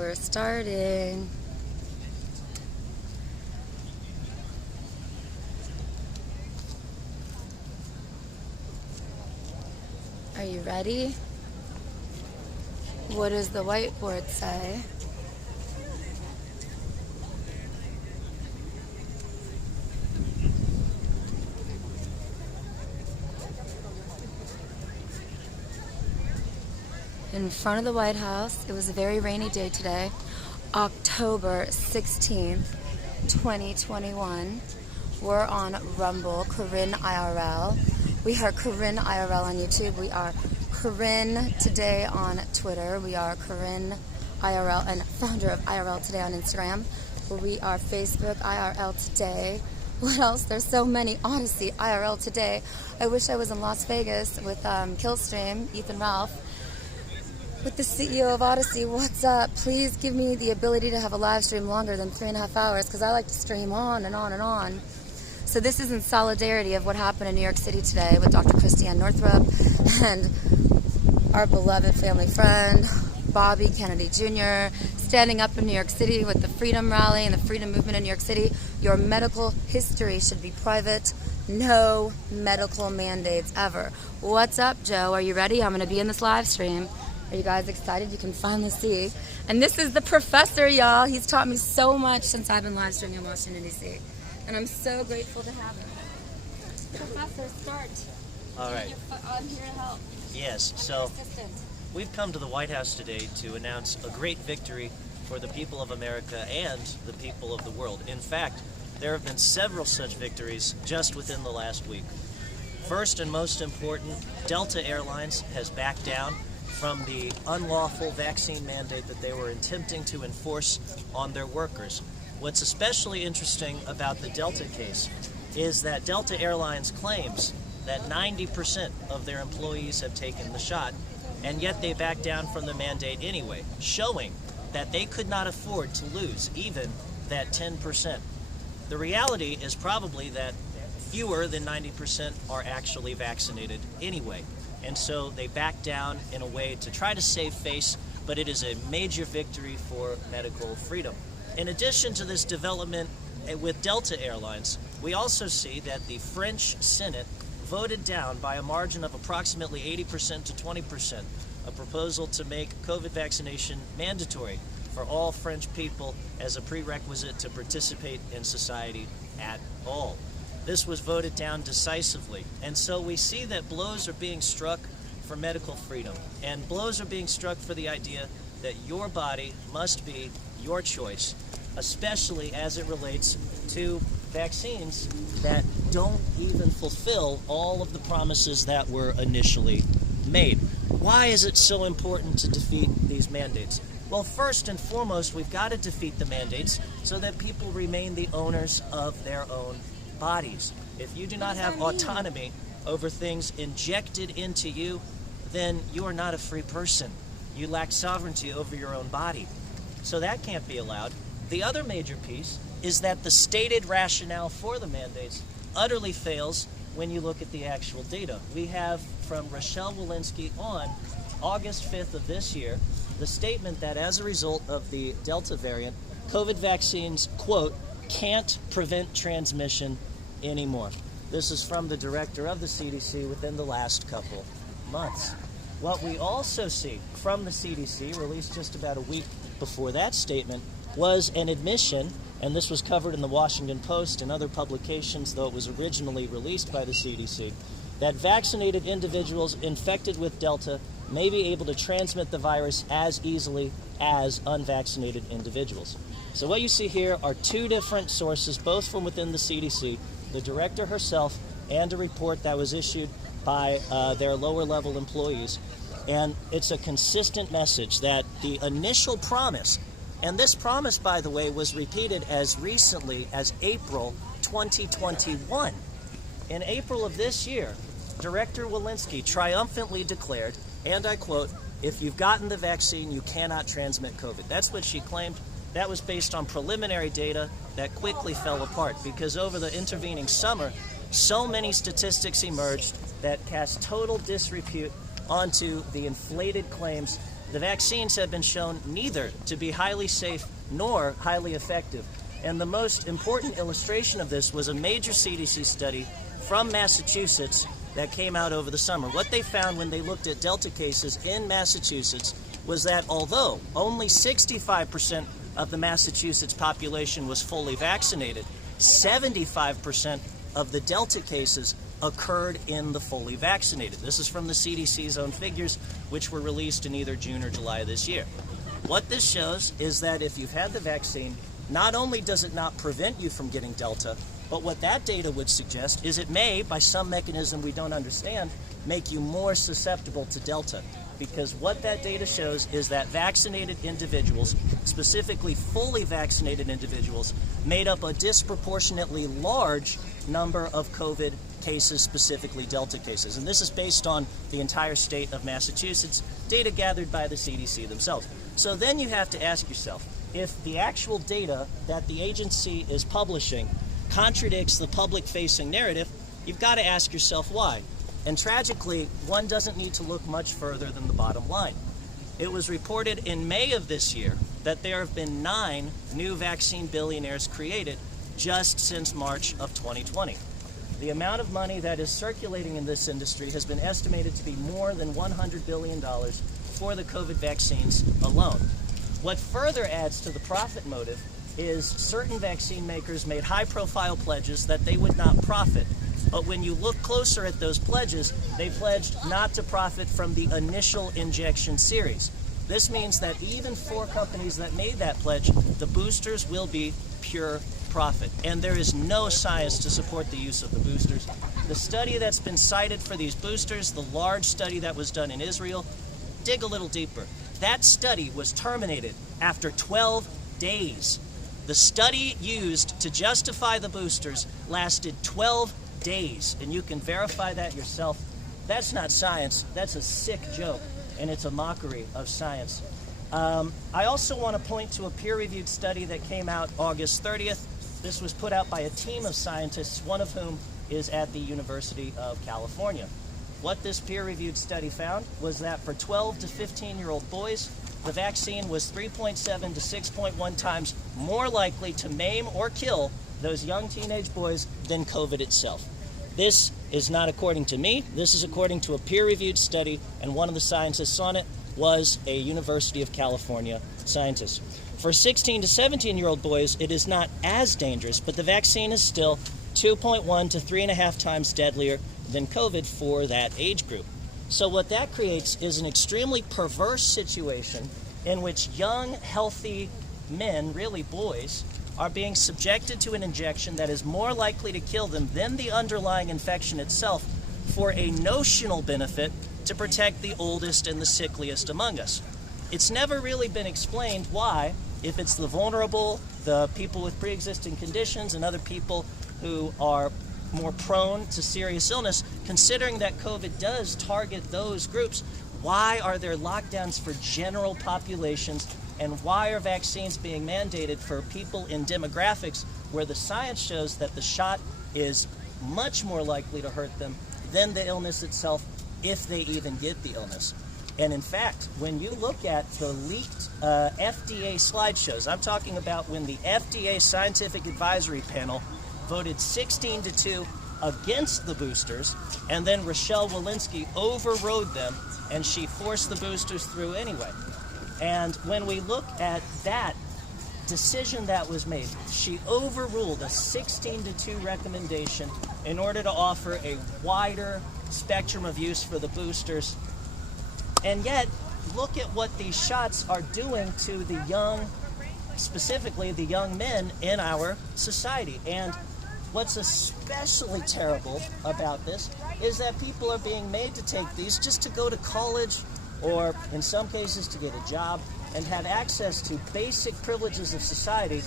We're starting. Are you ready? What does the whiteboard say? In front of the White House, it was a very rainy day today, October 16th, 2021. We're on Rumble, Corinne IRL. We are Corinne IRL on YouTube. We are Corinne Today on Twitter. We are Corinne IRL and founder of IRL Today on Instagram. We are Facebook IRL Today. What else? There's so many. Odyssey IRL Today. I wish I was in Las Vegas with Killstream, Ethan Ralph. With the CEO of Odyssey, what's up? Please give me the ability to have a live stream longer than 3.5 hours because I like to stream on and on and on. So this is in solidarity of what happened in New York City today with Dr. Christiane Northrup and our beloved family friend, Bobby Kennedy Jr., standing up in New York City with the Freedom Rally and the Freedom Movement in New York City. Your medical history should be private. No medical mandates ever. What's up, Joe? Are you ready? I'm going to be in this live stream. Are you guys excited? You can finally see. And this is the professor, y'all. He's taught me so much since I've been live streaming in Washington, D.C. And I'm so grateful to have him. Professor, start. All right. I'm here to help. Yes, so we've come to the White House today to announce a great victory for the people of America and the people of the world. In fact, there have been several such victories just within the last week. First and most important, Delta Airlines has backed down from the unlawful vaccine mandate that they were attempting to enforce on their workers. What's especially interesting about the Delta case is that Delta Airlines claims that 90% of their employees have taken the shot, and yet they backed down from the mandate anyway, showing that they could not afford to lose even that 10%. The reality is probably that fewer than 90% are actually vaccinated anyway. And so they backed down in a way to try to save face, but it is a major victory for medical freedom. In addition to this development with Delta Airlines, we also see that the French Senate voted down by a margin of approximately 80% to 20% a proposal to make COVID vaccination mandatory for all French people as a prerequisite to participate in society at all. This was voted down decisively, and so we see that blows are being struck for medical freedom, and blows are being struck for the idea that your body must be your choice, especially as it relates to vaccines that don't even fulfill all of the promises that were initially made. Why is it so important to defeat these mandates? Well, first and foremost, we've got to defeat the mandates so that people remain the owners of their own bodies. If you do not have autonomy over things injected into you, then you are not a free person. You lack sovereignty over your own body. So that can't be allowed. The other major piece is that the stated rationale for the mandates utterly fails when you look at the actual data. We have from Rochelle Walensky on August 5th of this year, the statement that as a result of the Delta variant, COVID vaccines, quote, can't prevent transmission anymore. This is from the director of the CDC within the last couple months. What we also see from the CDC, released just about a week before that statement, was an admission, and this was covered in the Washington Post and other publications, though it was originally released by the CDC, that vaccinated individuals infected with Delta may be able to transmit the virus as easily as unvaccinated individuals. So what you see here are two different sources, both from within the CDC, the director herself and a report that was issued by their lower level employees. And it's a consistent message that the initial promise, and this promise, by the way, was repeated as recently as April 2021. In April of this year, Director Walensky triumphantly declared, and I quote, "If you've gotten the vaccine, you cannot transmit COVID." That's what she claimed. That was based on preliminary data that quickly fell apart because over the intervening summer, so many statistics emerged that cast total disrepute onto the inflated claims the vaccines have been shown neither to be highly safe nor highly effective. And the most important illustration of this was a major CDC study from Massachusetts that came out over the summer. What they found when they looked at Delta cases in Massachusetts was that although only 65% of the Massachusetts population was fully vaccinated, 75% of the Delta cases occurred in the fully vaccinated. This is from the CDC's own figures, which were released in either June or July this year. What this shows is that if you've had the vaccine, not only does it not prevent you from getting Delta, but what that data would suggest is it may, by some mechanism we don't understand, make you more susceptible to Delta. Because what that data shows is that vaccinated individuals, specifically fully vaccinated individuals, made up a disproportionately large number of COVID cases, specifically Delta cases. And this is based on the entire state of Massachusetts, data gathered by the CDC themselves. So then you have to ask yourself, if the actual data that the agency is publishing contradicts the public-facing narrative, you've got to ask yourself why. And tragically, one doesn't need to look much further than the bottom line. It was reported in May of this year that there have been 9 new vaccine billionaires created just since March of 2020. The amount of money that is circulating in this industry has been estimated to be more than $100 billion for the COVID vaccines alone. What further adds to the profit motive is certain vaccine makers made high-profile pledges that they would not profit. But when you look closer at those pledges, they pledged not to profit from the initial injection series. This means that even for companies that made that pledge, the boosters will be pure profit. And there is no science to support the use of the boosters. The study that's been cited for these boosters, the large study that was done in Israel, dig a little deeper. That study was terminated after 12 days. The study used to justify the boosters lasted 12 days, and you can verify that yourself. That's not science. That's a sick joke, and it's a mockery of science. I also want to point to a peer-reviewed study that came out August 30th. This was put out by a team of scientists, one of whom is at the University of California. What this peer-reviewed study found was that for 12 to 15-year-old boys, the vaccine was 3.7 to 6.1 times more likely to maim or kill those young teenage boys than COVID itself. This is not according to me. This is according to a peer-reviewed study, and one of the scientists on it was a University of California scientist. For 16 to 17-year-old boys, it is not as dangerous, but the vaccine is still 2.1 to 3.5 times deadlier than COVID for that age group. So what that creates is an extremely perverse situation in which young, healthy men, really boys, are being subjected to an injection that is more likely to kill them than the underlying infection itself for a notional benefit to protect the oldest and the sickliest among us. It's never really been explained why, if it's the vulnerable, the people with pre-existing conditions, and other people who are more prone to serious illness, considering that COVID does target those groups, why are there lockdowns for general populations, and why are vaccines being mandated for people in demographics where the science shows that the shot is much more likely to hurt them than the illness itself, if they even get the illness? And in fact, when you look at the leaked FDA slideshows, I'm talking about when the FDA Scientific Advisory Panel voted 16-2 against the boosters, and then Rochelle Walensky overrode them, and she forced the boosters through anyway. And when we look at that decision that was made, she overruled a 16-2 recommendation in order to offer a wider spectrum of use for the boosters. And yet, look at what these shots are doing to the young, specifically the young men in our society. And what's especially terrible about this is that people are being made to take these just to go to college, or in some cases to get a job and have access to basic privileges of society.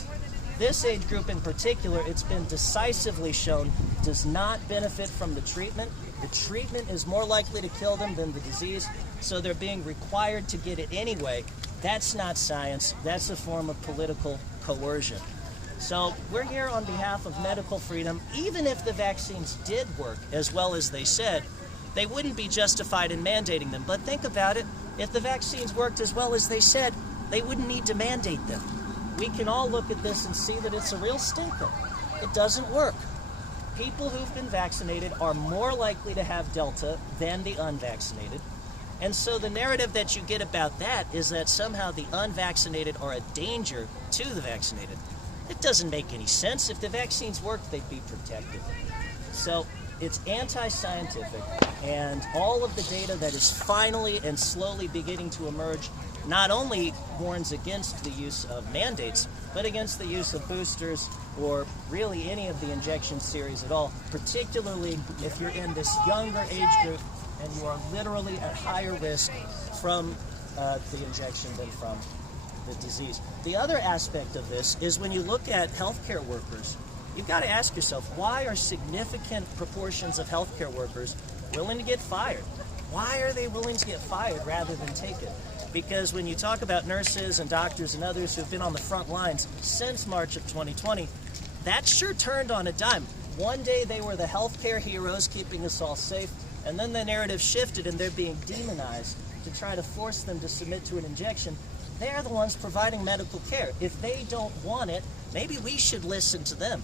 This age group in particular, it's been decisively shown, does not benefit from the treatment. The treatment is more likely to kill them than the disease, so they're being required to get it anyway. That's not science. That's a form of political coercion. So we're here on behalf of medical freedom. Even if the vaccines did work as well as they said, they wouldn't be justified in mandating them. But think about it. If the vaccines worked as well as they said, they wouldn't need to mandate them. We can all look at this and see that it's a real stinker. It doesn't work. People who've been vaccinated are more likely to have Delta than the unvaccinated. And so the narrative that you get about that is that somehow the unvaccinated are a danger to the vaccinated. It doesn't make any sense. If the vaccines worked, they'd be protected. So it's anti-scientific, and all of the data that is finally and slowly beginning to emerge not only warns against the use of mandates, but against the use of boosters or really any of the injection series at all, particularly if you're in this younger age group and you are literally at higher risk from the injection than from the disease. The other aspect of this is when you look at healthcare workers, you've got to ask yourself, why are significant proportions of healthcare workers willing to get fired? Why are they willing to get fired rather than take it? Because when you talk about nurses and doctors and others who've been on the front lines since March of 2020, that sure turned on a dime. One day they were the healthcare heroes keeping us all safe, and then the narrative shifted and they're being demonized to try to force them to submit to an injection. They're the ones providing medical care. If they don't want it, maybe we should listen to them.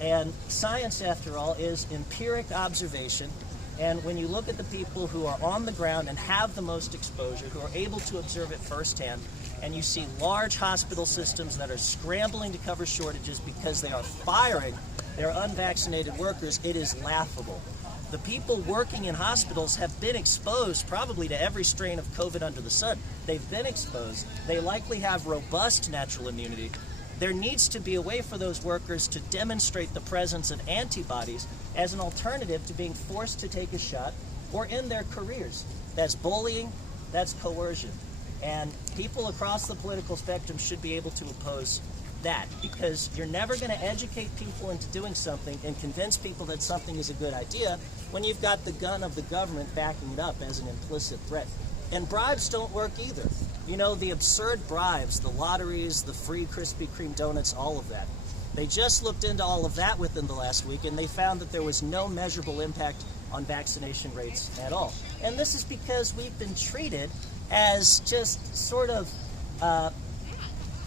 And science, after all, is empiric observation. And when you look at the people who are on the ground and have the most exposure, who are able to observe it firsthand, and you see large hospital systems that are scrambling to cover shortages because they are firing their unvaccinated workers, it is laughable. The people working in hospitals have been exposed probably to every strain of COVID under the sun. They've been exposed. They likely have robust natural immunity. There needs to be a way for those workers to demonstrate the presence of antibodies as an alternative to being forced to take a shot or end their careers. That's bullying, that's coercion. And people across the political spectrum should be able to oppose that, because you're never going to educate people into doing something and convince people that something is a good idea when you've got the gun of the government backing it up as an implicit threat. And bribes don't work either. You know, the absurd bribes, the lotteries, the free Krispy Kreme donuts, all of that. They just looked into all of that within the last week, and they found that there was no measurable impact on vaccination rates at all. And this is because we've been treated as just sort of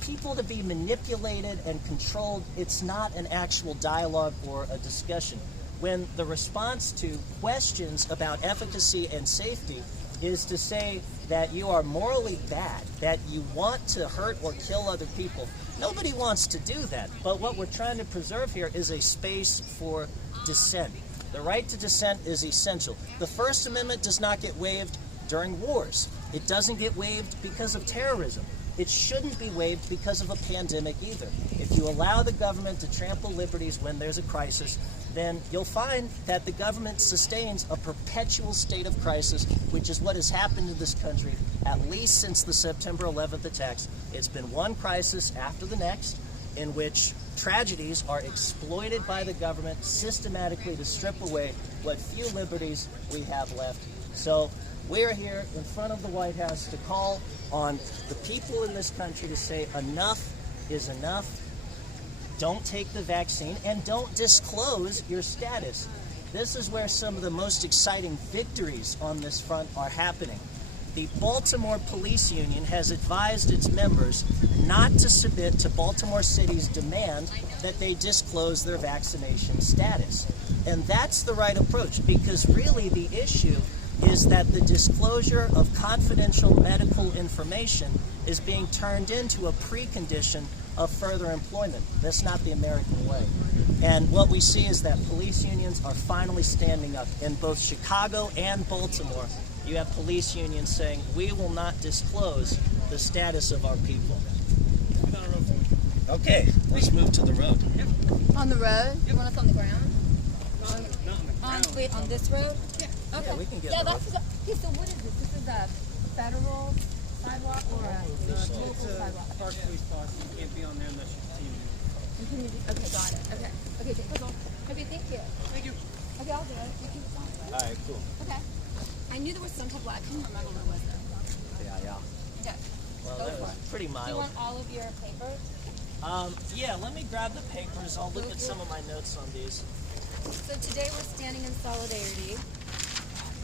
people to be manipulated and controlled. It's not an actual dialogue or a discussion. When the response to questions about efficacy and safety is to say that you are morally bad, that you want to hurt or kill other people, nobody wants to do that. But what we're trying to preserve here is a space for dissent. The right to dissent is essential. The First Amendment does not get waived during wars. It doesn't get waived because of terrorism. It shouldn't be waived because of a pandemic either. If you allow the government to trample liberties when there's a crisis, then you'll find that the government sustains a perpetual state of crisis, which is what has happened in this country at least since the September 11th attacks. It's been one crisis after the next in which tragedies are exploited by the government systematically to strip away what few liberties we have left. So we're here in front of the White House to call on the people in this country to say enough is enough. Don't take the vaccine and don't disclose your status. This is where some of the most exciting victories on this front are happening. The Baltimore Police Union has advised its members not to submit to Baltimore City's demand that they disclose their vaccination status. And that's the right approach, because really the issue is that the disclosure of confidential medical information is being turned into a precondition of further employment. That's not the American way. And what we see is that police unions are finally standing up. In both Chicago and Baltimore, you have police unions saying, we will not disclose the status of our people. Okay, let's move to the road. On the road? You want us on the ground? On this road? Yeah. Okay. Yeah, we can get yeah, the that's okay. So what is this? This is a federal sidewalk or a local sidewalk? Park police box. You can't be on there unless you continue. Okay, got it. Okay. Okay, hold on. Okay, thank you. Thank you. Okay, I'll do it. You can stop. All right, cool. Okay. I knew there was some type of, I couldn't remember what it was though. Yeah. Okay. Well, Go that for was it. pretty Do you mild. want all of your papers? Yeah, let me grab the papers. I'll look at some of my notes on these. So today we're standing in solidarity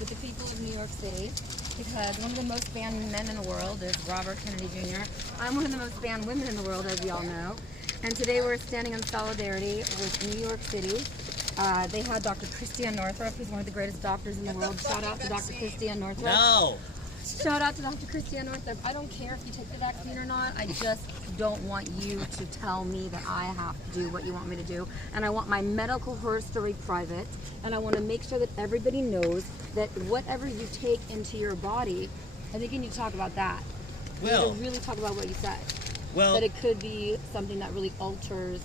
with the people of New York City, because one of the most banned men in the world is Robert Kennedy Jr. I'm one of the most banned women in the world, as you all know. And today we're standing in solidarity with New York City. They had Dr. Christiane Northrup, who's one of the greatest doctors in the world. Shout out to Dr. Christiane Northrup. No. Shout out to Dr. Christiane Northrup. I don't care if you take the vaccine or not. I just don't want you to tell me that I have to do what you want me to do. And I want my medical history private. And I want to make sure that everybody knows that whatever you take into your body, I think you need to talk about that. Well, you need to really talk about what you said. Well, that it could be something that really alters.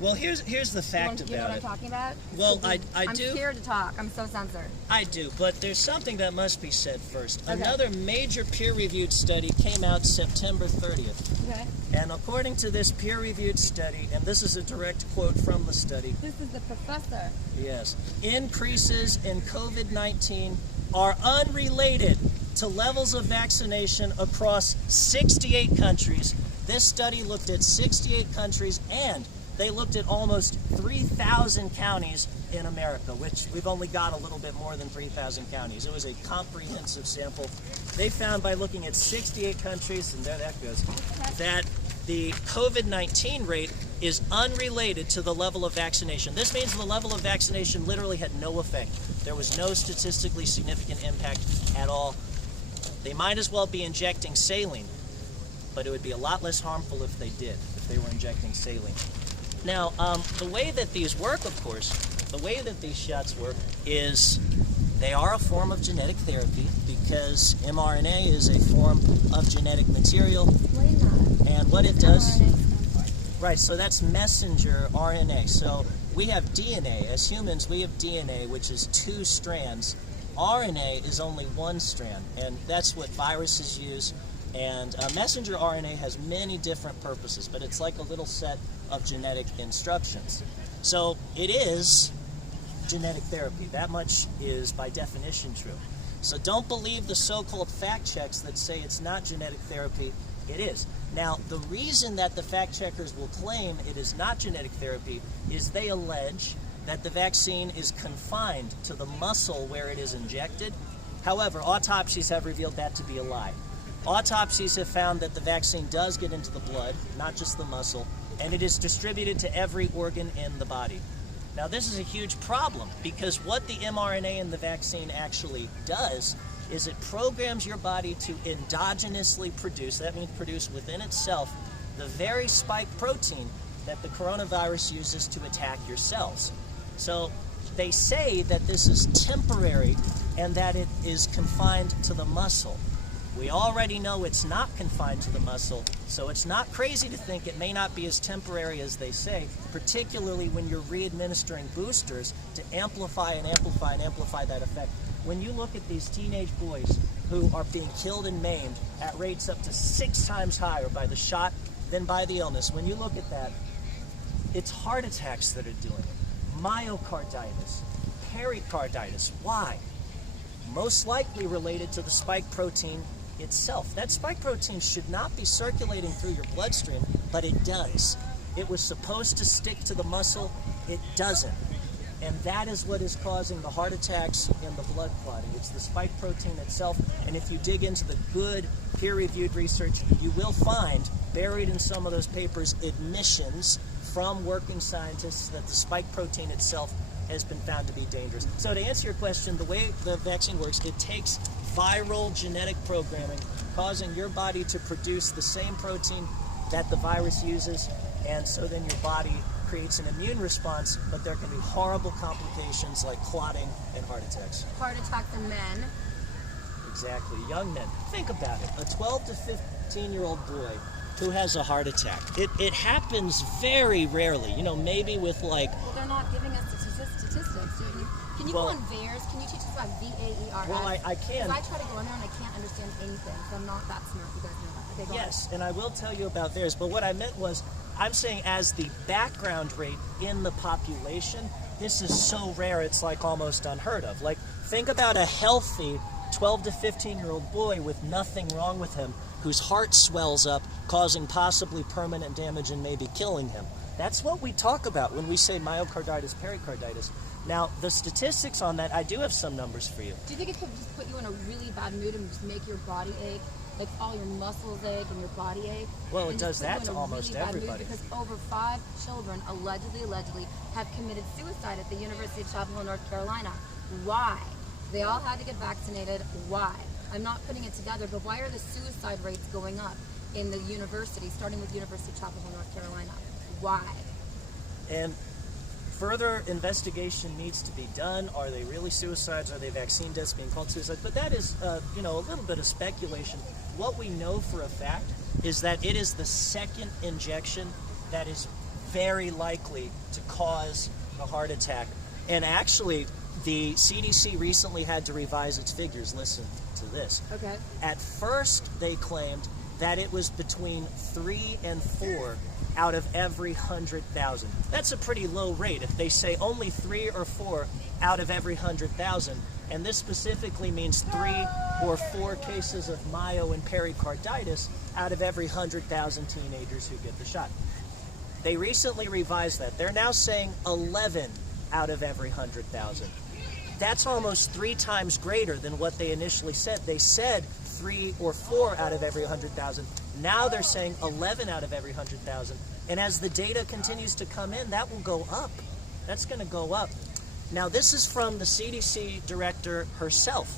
well, here's the fact You know what about I'm it. talking about? Well, I I'm do. scared to talk. I'm so censored. I do, but there's something that must be said first. Okay. Another major peer-reviewed study came out September 30th. Okay. And according to this peer-reviewed study, and this is a direct quote from the study, This is the professor. yes, increases in COVID-19 are unrelated to levels of vaccination across 68 countries. This study looked at 68 countries, and they looked at almost 3,000 counties in America, which we've only got a little bit more than 3,000 counties. It was a comprehensive sample. They found by looking at 68 countries, and there that goes, that the COVID-19 rate is unrelated to the level of vaccination. This means the level of vaccination literally had no effect. There was no statistically significant impact at all. They might as well be injecting saline, but it would be a lot less harmful if they did, if they were injecting saline. Now, the way that these work, of course, the way that these shots work is they are a form of genetic therapy because mRNA is a form of genetic material. Explain that. And what it does, mRNA stand for? right, so that's messenger RNA. So we have DNA. As humans, we have DNA, which is 2 strands. RNA is only 1 strand, and that's what viruses use. And messenger RNA has many different purposes, but it's like a little set of genetic instructions. So it is genetic therapy. That much is by definition true. So don't believe the so-called fact checks that say it's not genetic therapy. It is. Now, the reason that the fact checkers will claim it is not genetic therapy is they allege that the vaccine is confined to the muscle where it is injected. However, autopsies have revealed that to be a lie. Autopsies have found that the vaccine does get into the blood, not just the muscle, and it is distributed to every organ in the body. Now, this is a huge problem because what the mRNA in the vaccine actually does is it programs your body to endogenously produce, that means produce within itself, the very spike protein that the coronavirus uses to attack your cells. So they say that this is temporary and that it is confined to the muscle. We already know it's not confined to the muscle, so it's not crazy to think it may not be as temporary as they say, particularly when you're re-administering boosters to amplify and amplify and amplify that effect. When you look at these teenage boys who are being killed and maimed at rates up to 6 times higher by the shot than by the illness, when you look at that, it's heart attacks that are doing it. Myocarditis, pericarditis. Why? Most likely related to the spike protein itself. That spike protein should not be circulating through your bloodstream, but it does. It was supposed to stick to the muscle. It doesn't. And that is what is causing the heart attacks and the blood clotting. It's the spike protein itself. And if you dig into the good peer-reviewed research, you will find, buried in some of those papers, admissions from working scientists that the spike protein itself has been found to be dangerous. So to answer your question, the way the vaccine works, it takes viral genetic programming, causing your body to produce the same protein that the virus uses, and so then your body creates an immune response, but there can be horrible complications like clotting and heart attacks. Heart attacks in men. Exactly, young men. Think about it. A 12 to 15-year-old boy who has a heart attack. It happens very rarely, you know, maybe with like... Well, they're not giving us statistics. Can you go on VAERS? Can you teach us about VAERS? Well, I can. Because I try to go in there and I can't understand anything, so I'm not that smart. You guys know that. Okay, go Yes, on. and I will tell you about theirs, but what I meant was, I'm saying as the background rate in the population, this is so rare it's like almost unheard of. Like, think about a healthy 12 to 15-year-old boy with nothing wrong with him, whose heart swells up, causing possibly permanent damage and maybe killing him. That's what we talk about when we say myocarditis, pericarditis. Now, the statistics on that, I do have some numbers for you. Do you think it could just put you in a really bad mood and just make your body ache? Like all your muscles ache and your body ache? Well, it and does that to almost really everybody. Because over 5 children allegedly have committed suicide at the University of Chapel Hill, North Carolina. Why? They all had to get vaccinated. Why? I'm not putting it together, but why are the suicide rates going up in the university, starting with University of Chapel Hill, North Carolina? Why? And further investigation needs to be done. Are they really suicides? Are they vaccine deaths being called suicides? But that is, a little bit of speculation. What we know for a fact is that it is the second injection that is very likely to cause a heart attack. And actually, the CDC recently had to revise its figures. Listen to this. Okay. At first, they claimed that it was between 3 and 4 out of every 100,000. That's a pretty low rate if they say only 3 or 4 out of every 100,000. And this specifically means 3 or 4 cases of myo and pericarditis out of every 100,000 teenagers who get the shot. They recently revised that. They're now saying 11 out of every 100,000. That's almost 3 times greater than what they initially said. They said 3 or 4 out of every 100,000. Now they're saying 11 out of every 100,000. And as the data continues to come in, that will go up. That's going to go up. Now, this is from the CDC director herself.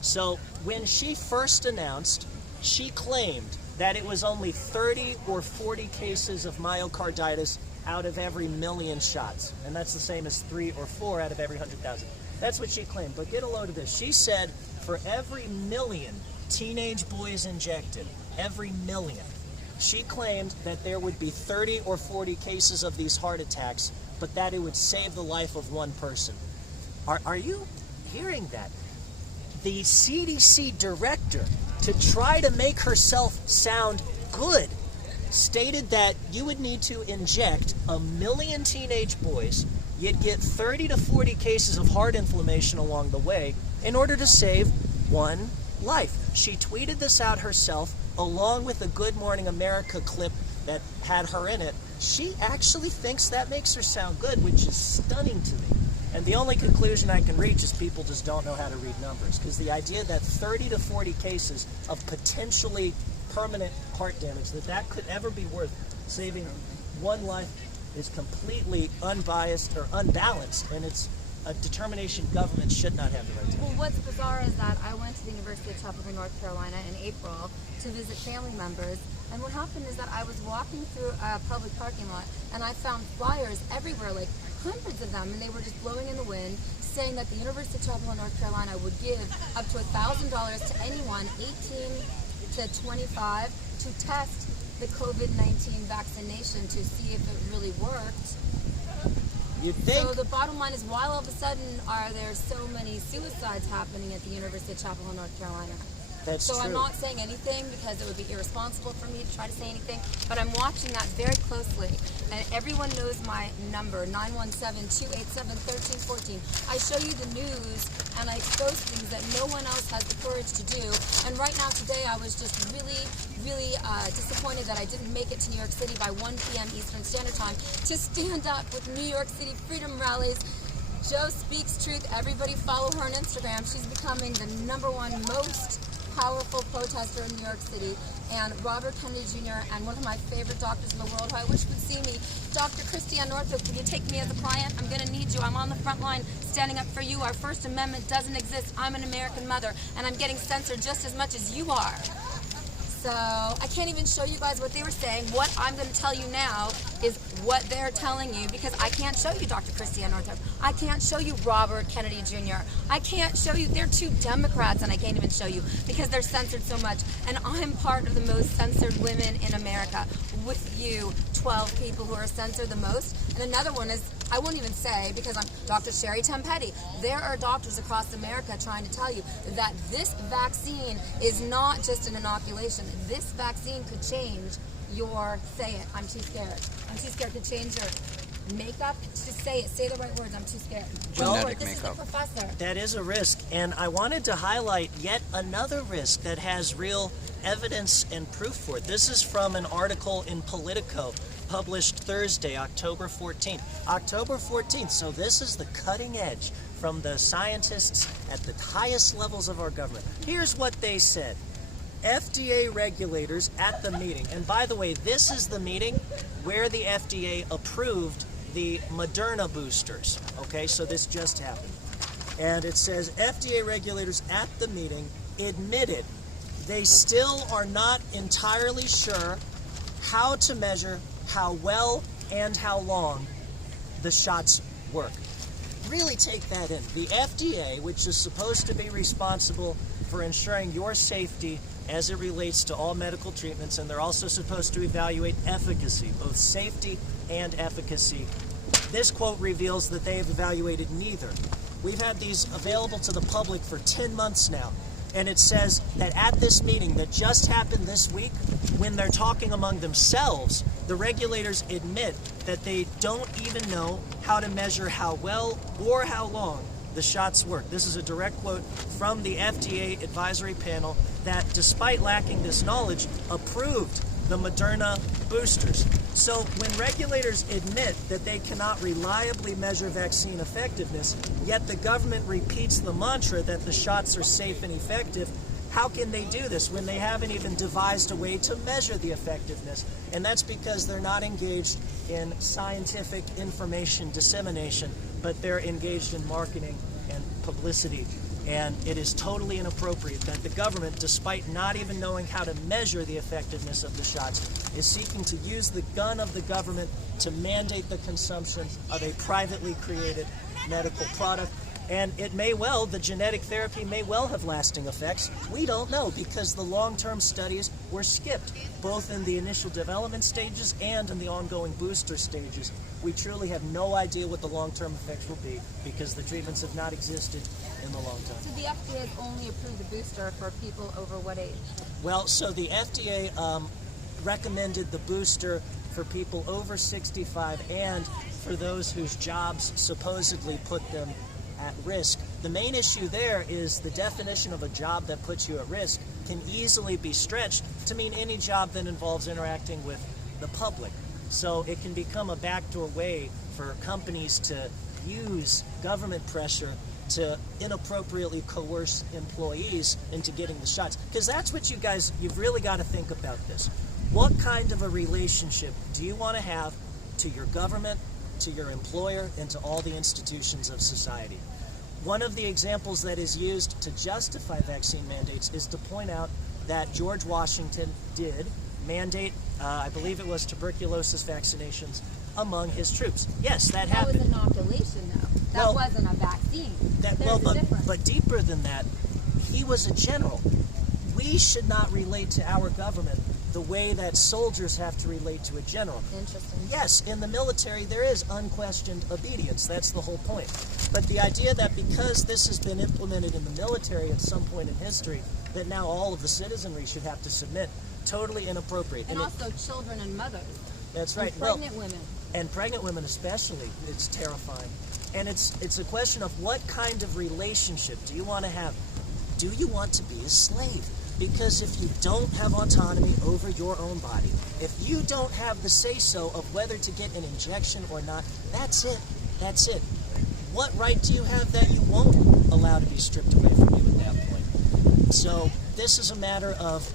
So when she first announced, she claimed that it was only 30 or 40 cases of myocarditis out of every million shots. And that's the same as 3 or 4 out of every 100,000. That's what she claimed. But get a load of this. She said for every million teenage boys injected, every million, she claimed that there would be 30 or 40 cases of these heart attacks, but that it would save the life of one person. Are you hearing that? The CDC director, to try to make herself sound good, stated that you would need to inject 1 million teenage boys. You'd get 30 to 40 cases of heart inflammation along the way in order to save one life. She tweeted this out herself along with a Good Morning America clip that had her in it. She actually thinks that makes her sound good, which is stunning to me. And the only conclusion I can reach is people just don't know how to read numbers, because the idea that 30 to 40 cases of potentially permanent heart damage, that could ever be worth saving one life, is completely unbiased or unbalanced, and it's a determination government should not have the right to. Well, what's bizarre is that I went to the University of Chapel Hill, North Carolina in April to visit family members, and what happened is that I was walking through a public parking lot, and I found flyers everywhere, like hundreds of them, and they were just blowing in the wind, saying that the University of Chapel Hill, North Carolina would give up to $1,000 to anyone 18 to 25 to test the COVID-19 vaccination to see if it really worked. You'd think. So the bottom line is, why all of a sudden are there so many suicides happening at the University of Chapel Hill, North Carolina? That's so true. I'm not saying anything because it would be irresponsible for me to try to say anything, but I'm watching that very closely. And everyone knows my number, 917-287-1314. I show you the news and I expose things that no one else has the courage to do. And right now today I was just really disappointed that I didn't make it to New York City by 1 p.m. Eastern Standard Time to stand up with New York City freedom rallies. Jo speaks truth. Everybody follow her on Instagram. She's becoming the #1 most powerful protester in New York City. And Robert Kennedy Jr. and one of my favorite doctors in the world who I wish would see me, Dr. Christiane Northrup, will you take me as a client? I'm going to need you. I'm on the front line standing up for you. Our First Amendment doesn't exist. I'm an American mother, and I'm getting censored just as much as you are. So I can't even show you guys what they were saying. What I'm going to tell you now is what they're telling you, because I can't show you Dr. Christiane Northrup. I can't show you Robert Kennedy Jr. I can't show you, they're 2 Democrats, and I can't even show you because they're censored so much. And I'm part of the most censored women in America with you, 12 people who are censored the most. And another one is, I won't even say because I'm Dr. Sherry Tempetti. There are doctors across America trying to tell you that this vaccine is not just an inoculation. This vaccine could change your, say it, I'm too scared. I'm too scared to change your makeup. Just say it, say the right words, I'm too scared. Genetic this makeup. is the professor. That is a risk, and I wanted to highlight yet another risk that has real evidence and proof for it. This is from an article in Politico published Thursday, October 14th. October 14th, so this is the cutting edge from the scientists at the highest levels of our government. Here's what they said. FDA regulators at the meeting, and by the way, this is the meeting where the FDA approved the Moderna boosters. Okay, so this just happened. And it says FDA regulators at the meeting admitted they still are not entirely sure how to measure how well and how long the shots work. Really take that in. The FDA, which is supposed to be responsible for ensuring your safety as it relates to all medical treatments, and they're also supposed to evaluate efficacy, both safety and efficacy. This quote reveals that they have evaluated neither. We've had these available to the public for 10 months now. And it says that at this meeting that just happened this week, when they're talking among themselves, the regulators admit that they don't even know how to measure how well or how long the shots work. This is a direct quote from the FDA advisory panel that, despite lacking this knowledge, approved the Moderna boosters. So when regulators admit that they cannot reliably measure vaccine effectiveness, yet the government repeats the mantra that the shots are safe and effective, how can they do this when they haven't even devised a way to measure the effectiveness? And that's because they're not engaged in scientific information dissemination, but they're engaged in marketing and publicity. And it is totally inappropriate that the government, despite not even knowing how to measure the effectiveness of the shots, is seeking to use the gun of the government to mandate the consumption of a privately created medical product. And it may well, the genetic therapy may well have lasting effects. We don't know because the long-term studies were skipped, both in the initial development stages and in the ongoing booster stages. We truly have no idea what the long-term effects will be because the treatments have not existed in the long term. So the FDA has only approved the booster for people over what age? Well, so the FDA recommended the booster for people over 65 and for those whose jobs supposedly put them at risk. The main issue there is the definition of a job that puts you at risk can easily be stretched to mean any job that involves interacting with the public. So it can become a backdoor way for companies to use government pressure to inappropriately coerce employees into getting the shots. Because that's what you've really got to think about this. What kind of a relationship do you want to have to your government, to your employer, and to all the institutions of society? One of the examples that is used to justify vaccine mandates is to point out that George Washington did mandate, I believe it was tuberculosis vaccinations among his troops. Yes, that happened. That was inoculation, though. That wasn't a vaccine. But deeper than that, he was a general. We should not relate to our government the way that soldiers have to relate to a general. Interesting. Yes, in the military there is unquestioned obedience. That's the whole point. But the idea that because this has been implemented in the military at some point in history, that now all of the citizenry should have to submit, totally inappropriate. And also children and mothers. That's right. And pregnant women. And pregnant women especially. It's terrifying. And it's a question of what kind of relationship do you want to have? Do you want to be a slave? Because if you don't have autonomy over your own body, if you don't have the say-so of whether to get an injection or not, that's it. That's it. What right do you have that you won't allow to be stripped away from you at that point? So this is a matter of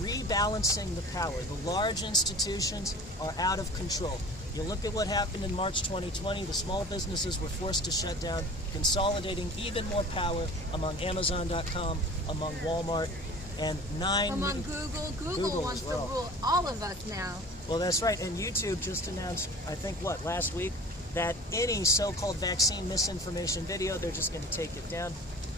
rebalancing the power. The large institutions are out of control. You look at what happened in March 2020, the small businesses were forced to shut down, consolidating even more power among Amazon.com, among Walmart, and among Google wants to rule all of us now. Well, that's right. And YouTube just announced, I think, last week, that any so-called vaccine misinformation video, they're just going to take it down.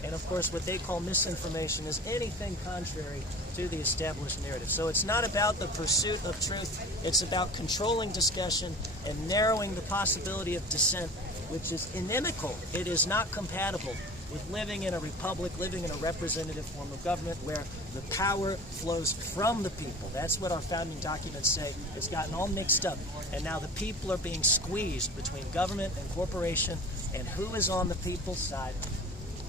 And of course, what they call misinformation is anything contrary to the established narrative. So it's not about the pursuit of truth. It's about controlling discussion and narrowing the possibility of dissent, which is inimical. It is not compatible with living in a republic, living in a representative form of government where the power flows from the people. That's what our founding documents say. It's gotten all mixed up. And now the people are being squeezed between government and corporation. And who is on the people's side?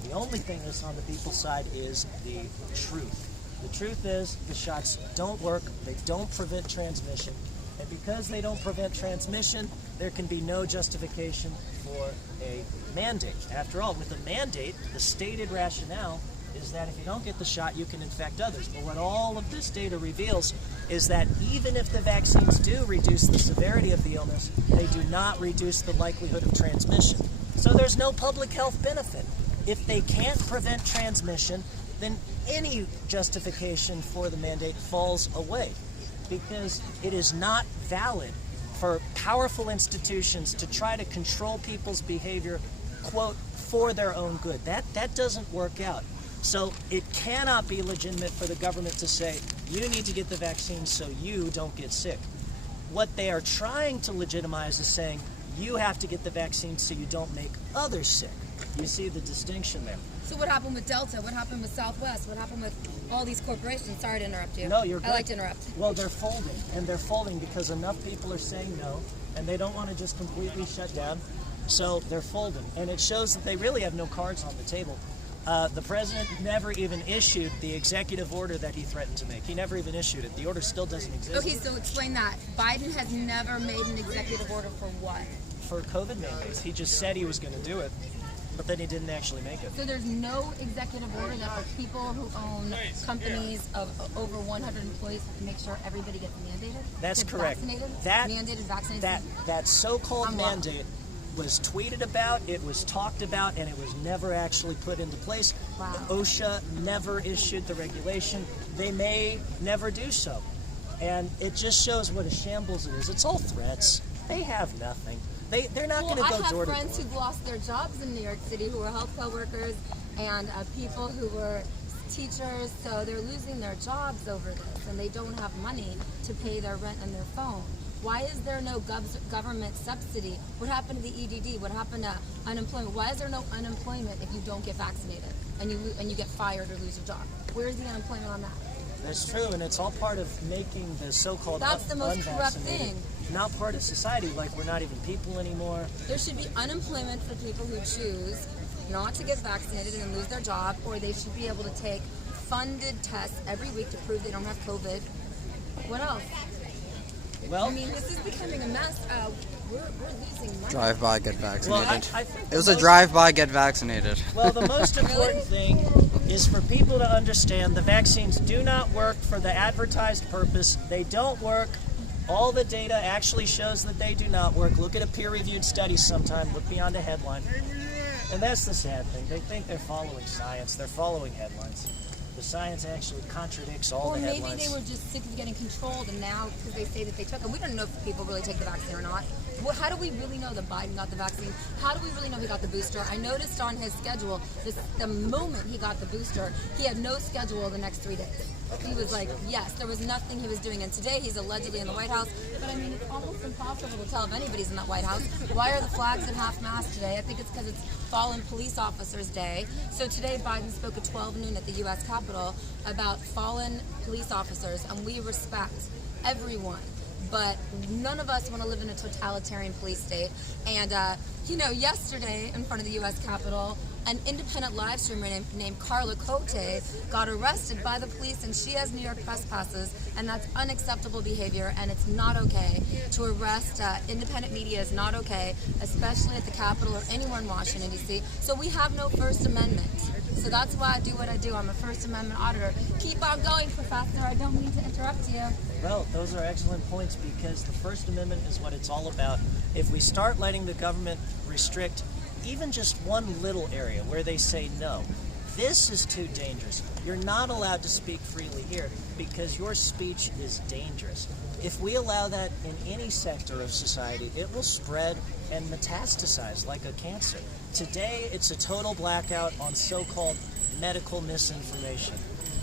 The only thing that's on the people's side is the truth. The truth is, the shots don't work. They don't prevent transmission. And because they don't prevent transmission, there can be no justification for a mandate. After all, with a mandate, the stated rationale is that if you don't get the shot, you can infect others. But what all of this data reveals is that even if the vaccines do reduce the severity of the illness, they do not reduce the likelihood of transmission. So there's no public health benefit. If they can't prevent transmission, then any justification for the mandate falls away, because it is not valid for powerful institutions to try to control people's behavior, quote, for their own good. That doesn't work out. So it cannot be legitimate for the government to say, you need to get the vaccine so you don't get sick. What they are trying to legitimize is saying, you have to get the vaccine so you don't make others sick. You see the distinction there. So what happened with Delta? What happened with Southwest? What happened with all these corporations? Sorry to interrupt you. No, you're good. I like to interrupt. Well, they're folding, and they're folding because enough people are saying no, and they don't want to just completely shut down, so they're folding. And it shows that they really have no cards on the table. The president never even issued the executive order that he threatened to make. He never even issued it. The order still doesn't exist. Okay, so explain that. Biden has never made an executive order for what? For COVID mandates. He just said he was going to do it, but then he didn't actually make it. So there's no executive order that for people who own companies of over 100 employees have to make sure everybody gets mandated? That's correct. Vaccinated? Mandated, vaccinated? That so-called mandate was tweeted about, it was talked about, and it was never actually put into place. Wow. OSHA never issued the regulation. They may never do so. And it just shows what a shambles it is. It's all threats. They have nothing. They're not going to go door to door. I have friends who've lost their jobs in New York City who are healthcare workers and people who were teachers, so they're losing their jobs over this, and they don't have money to pay their rent and their phone. Why is there no government subsidy? What happened to the EDD? What happened to unemployment? Why is there no unemployment if you don't get vaccinated and you get fired or lose your job? Where's the unemployment on that? That's true, and it's all part of making the so-called That's the most corrupt unvaccinated thing. not part of society, like we're not even people anymore. There should be unemployment for people who choose not to get vaccinated and lose their job, or they should be able to take funded tests every week to prove they don't have COVID. What else? Well, I mean, this is becoming a mess. We're losing money. Drive-by, get vaccinated. Well, I think it was a drive-by, get vaccinated. Well, the most important thing is for people to understand the vaccines do not work for the advertised purpose. They don't work. All the data actually shows that they do not work. Look at a peer-reviewed study sometime. Look beyond a headline. And that's the sad thing. They think they're following science. They're following headlines. The science actually contradicts all the headlines. Or maybe they were just sick of getting controlled, and now because they say that they took it, we don't know if people really take the vaccine or not. Well, how do we really know that Biden got the vaccine? How do we really know he got the booster? I noticed on his schedule, the moment he got the booster, he had no schedule the next 3 days. He was like, yes, there was nothing he was doing. And today he's allegedly in the White House. But I mean, it's almost impossible to tell if anybody's in that White House. Why are the flags at half-mast today? I think it's because it's Fallen Police Officers Day. So today Biden spoke at 12 noon at the U.S. Capitol about fallen police officers, and we respect everyone. But none of us want to live in a totalitarian police state. And, yesterday in front of the U.S. Capitol, an independent live streamer named Carla Cote got arrested by the police, and she has New York press passes, and that's unacceptable behavior, and it's not okay to arrest independent media is not okay, especially at the Capitol or anywhere in Washington, D.C. So we have no First Amendment. So that's why I do what I do. I'm a First Amendment auditor. Keep on going, Professor. I don't mean to interrupt you. Well, those are excellent points, because the First Amendment is what it's all about. If we start letting the government restrict even just one little area where they say no, this is too dangerous. You're not allowed to speak freely here because your speech is dangerous. If we allow that in any sector of society, it will spread and metastasize like a cancer. Today, it's a total blackout on so-called medical misinformation.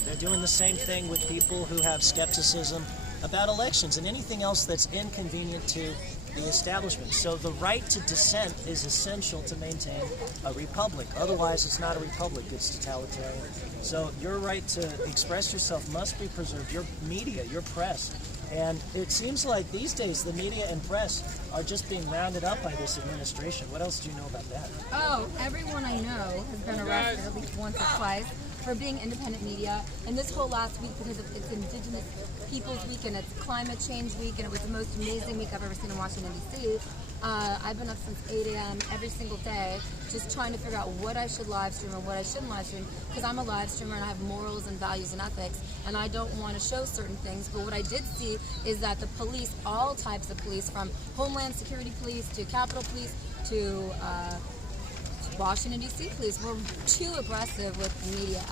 They're doing the same thing with people who have skepticism about elections and anything else that's inconvenient to the establishment. So the right to dissent is essential to maintain a republic. Otherwise, it's not a republic, it's totalitarian. So your right to express yourself must be preserved. Your media, your press. And it seems like these days the media and press are just being rounded up by this administration. What else do you know about that? Oh, everyone I know has been arrested at least once or twice. for being independent media. And this whole last week, because it's Indigenous Peoples Week and it's Climate Change Week, and it was the most amazing week I've ever seen in Washington, D.C., I've been up since 8 a.m. every single day just trying to figure out what I should live stream and what I shouldn't live stream, because I'm a live streamer and I have morals and values and ethics, and I don't want to show certain things. But what I did see is that the police, all types of police, from Homeland Security Police to Capitol Police to Washington, D.C. police, were too aggressive with the media.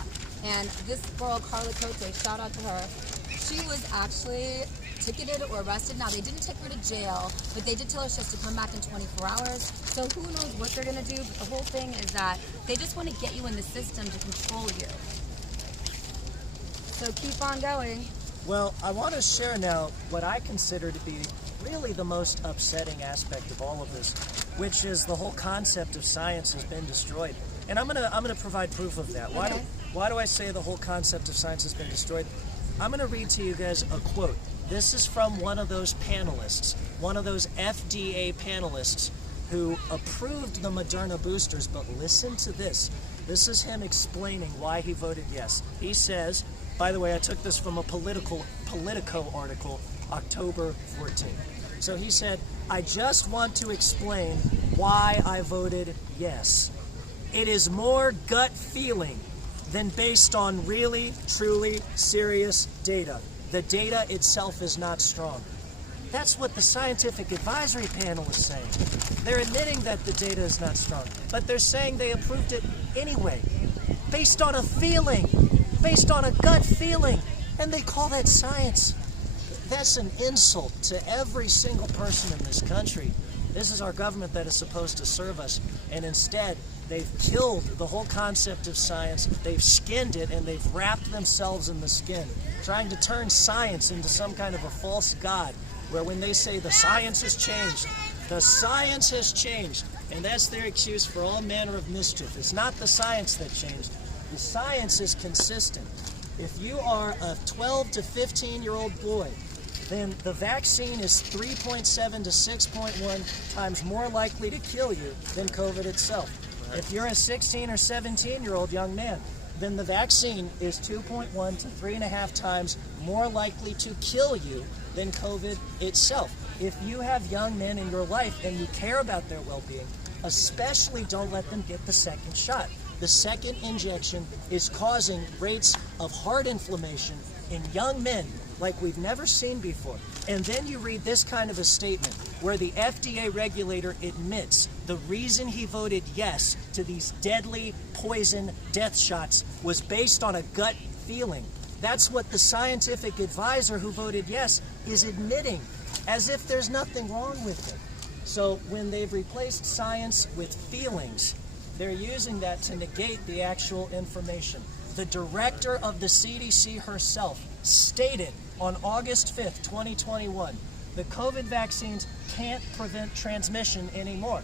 And this girl, Carla Cote, shout out to her, she was actually ticketed or arrested. Now, they didn't take her to jail, but they did tell her she has to come back in 24 hours. So who knows what they're going to do, but the whole thing is that they just want to get you in the system to control you. So keep on going. Well, I want to share now what I consider to be really the most upsetting aspect of all of this, which is the whole concept of science has been destroyed. And I'm gonna provide proof of that. Why do I say the whole concept of science has been destroyed? I'm gonna read to you guys a quote. This is from one of those panelists, one of those FDA panelists who approved the Moderna boosters, but listen to this. This is him explaining why he voted yes. He says, by the way, I took this from a Politico article, October 14th. So he said, I just want to explain why I voted yes. It is more gut feeling than based on really, truly serious data. The data itself is not strong. That's what the scientific advisory panel is saying. They're admitting that the data is not strong, but they're saying they approved it anyway, based on a feeling, based on a gut feeling, and they call that science. That's an insult to every single person in this country. This is our government that is supposed to serve us, and instead, they've killed the whole concept of science, they've skinned it, and they've wrapped themselves in the skin, trying to turn science into some kind of a false god, where when they say the science has changed, the science has changed, and that's their excuse for all manner of mischief. It's not the science that changed. The science is consistent. If you are a 12 to 15-year-old boy, then the vaccine is 3.7 to 6.1 times more likely to kill you than COVID itself. If you're a 16 or 17-year-old young man, then the vaccine is 2.1 to 3.5 times more likely to kill you than COVID itself. If you have young men in your life and you care about their well-being, especially don't let them get the second shot. The second injection is causing rates of heart inflammation in young men like we've never seen before. And then you read this kind of a statement where the FDA regulator admits the reason he voted yes to these deadly poison death shots was based on a gut feeling. That's what the scientific advisor who voted yes is admitting, as if there's nothing wrong with it. So when they've replaced science with feelings, they're using that to negate the actual information. The director of the CDC herself stated on August 5th, 2021, the COVID vaccines can't prevent transmission anymore.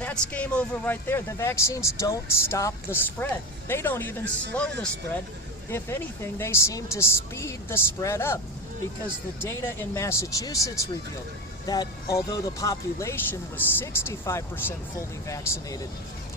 That's game over right there. The vaccines don't stop the spread. They don't even slow the spread. If anything, they seem to speed the spread up, because the data in Massachusetts revealed that although the population was 65% fully vaccinated,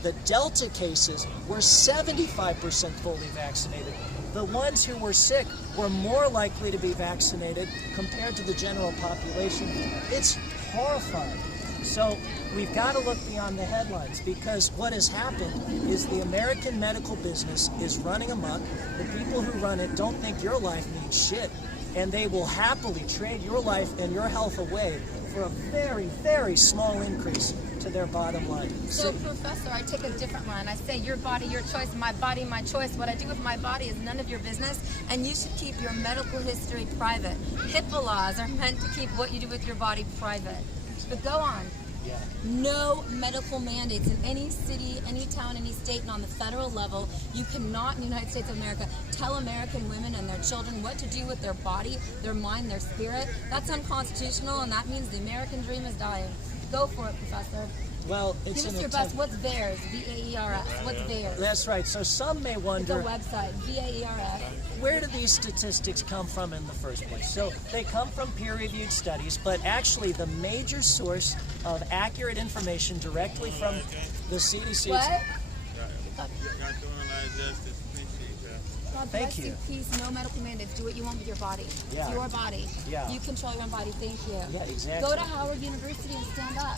the Delta cases were 75% fully vaccinated. The ones who were sick were more likely to be vaccinated compared to the general population. It's horrifying. So we've got to look beyond the headlines, because what has happened is the American medical business is running amok. The people who run it don't think your life means shit, and they will happily trade your life and your health away for a very, very small increase to their bottom line. So, Professor, I take a different line. I say your body, your choice, my body, my choice. What I do with my body is none of your business, and you should keep your medical history private. HIPAA laws are meant to keep what you do with your body private. But go on. Yeah. No medical mandates in any city, any town, any state, and on the federal level. You cannot, in the United States of America, tell American women and their children what to do with their body, their mind, their spirit. That's unconstitutional, and that means the American dream is dying. Go for it, Professor. Well, it's Give us your best. What's VAERS? VAERS. What's VAERS? That's right. So some may wonder, it's a website, VAERS. where do these statistics come from in the first place? So they come from peer-reviewed studies, but actually the major source of accurate information directly from the CDC. What? God Thank bless you. you. Peace. No medical mandates. Do what you want with your body. Yeah. It's your body. Yeah. You control your own body. Thank you. Yeah, exactly. Go to Howard University and stand up.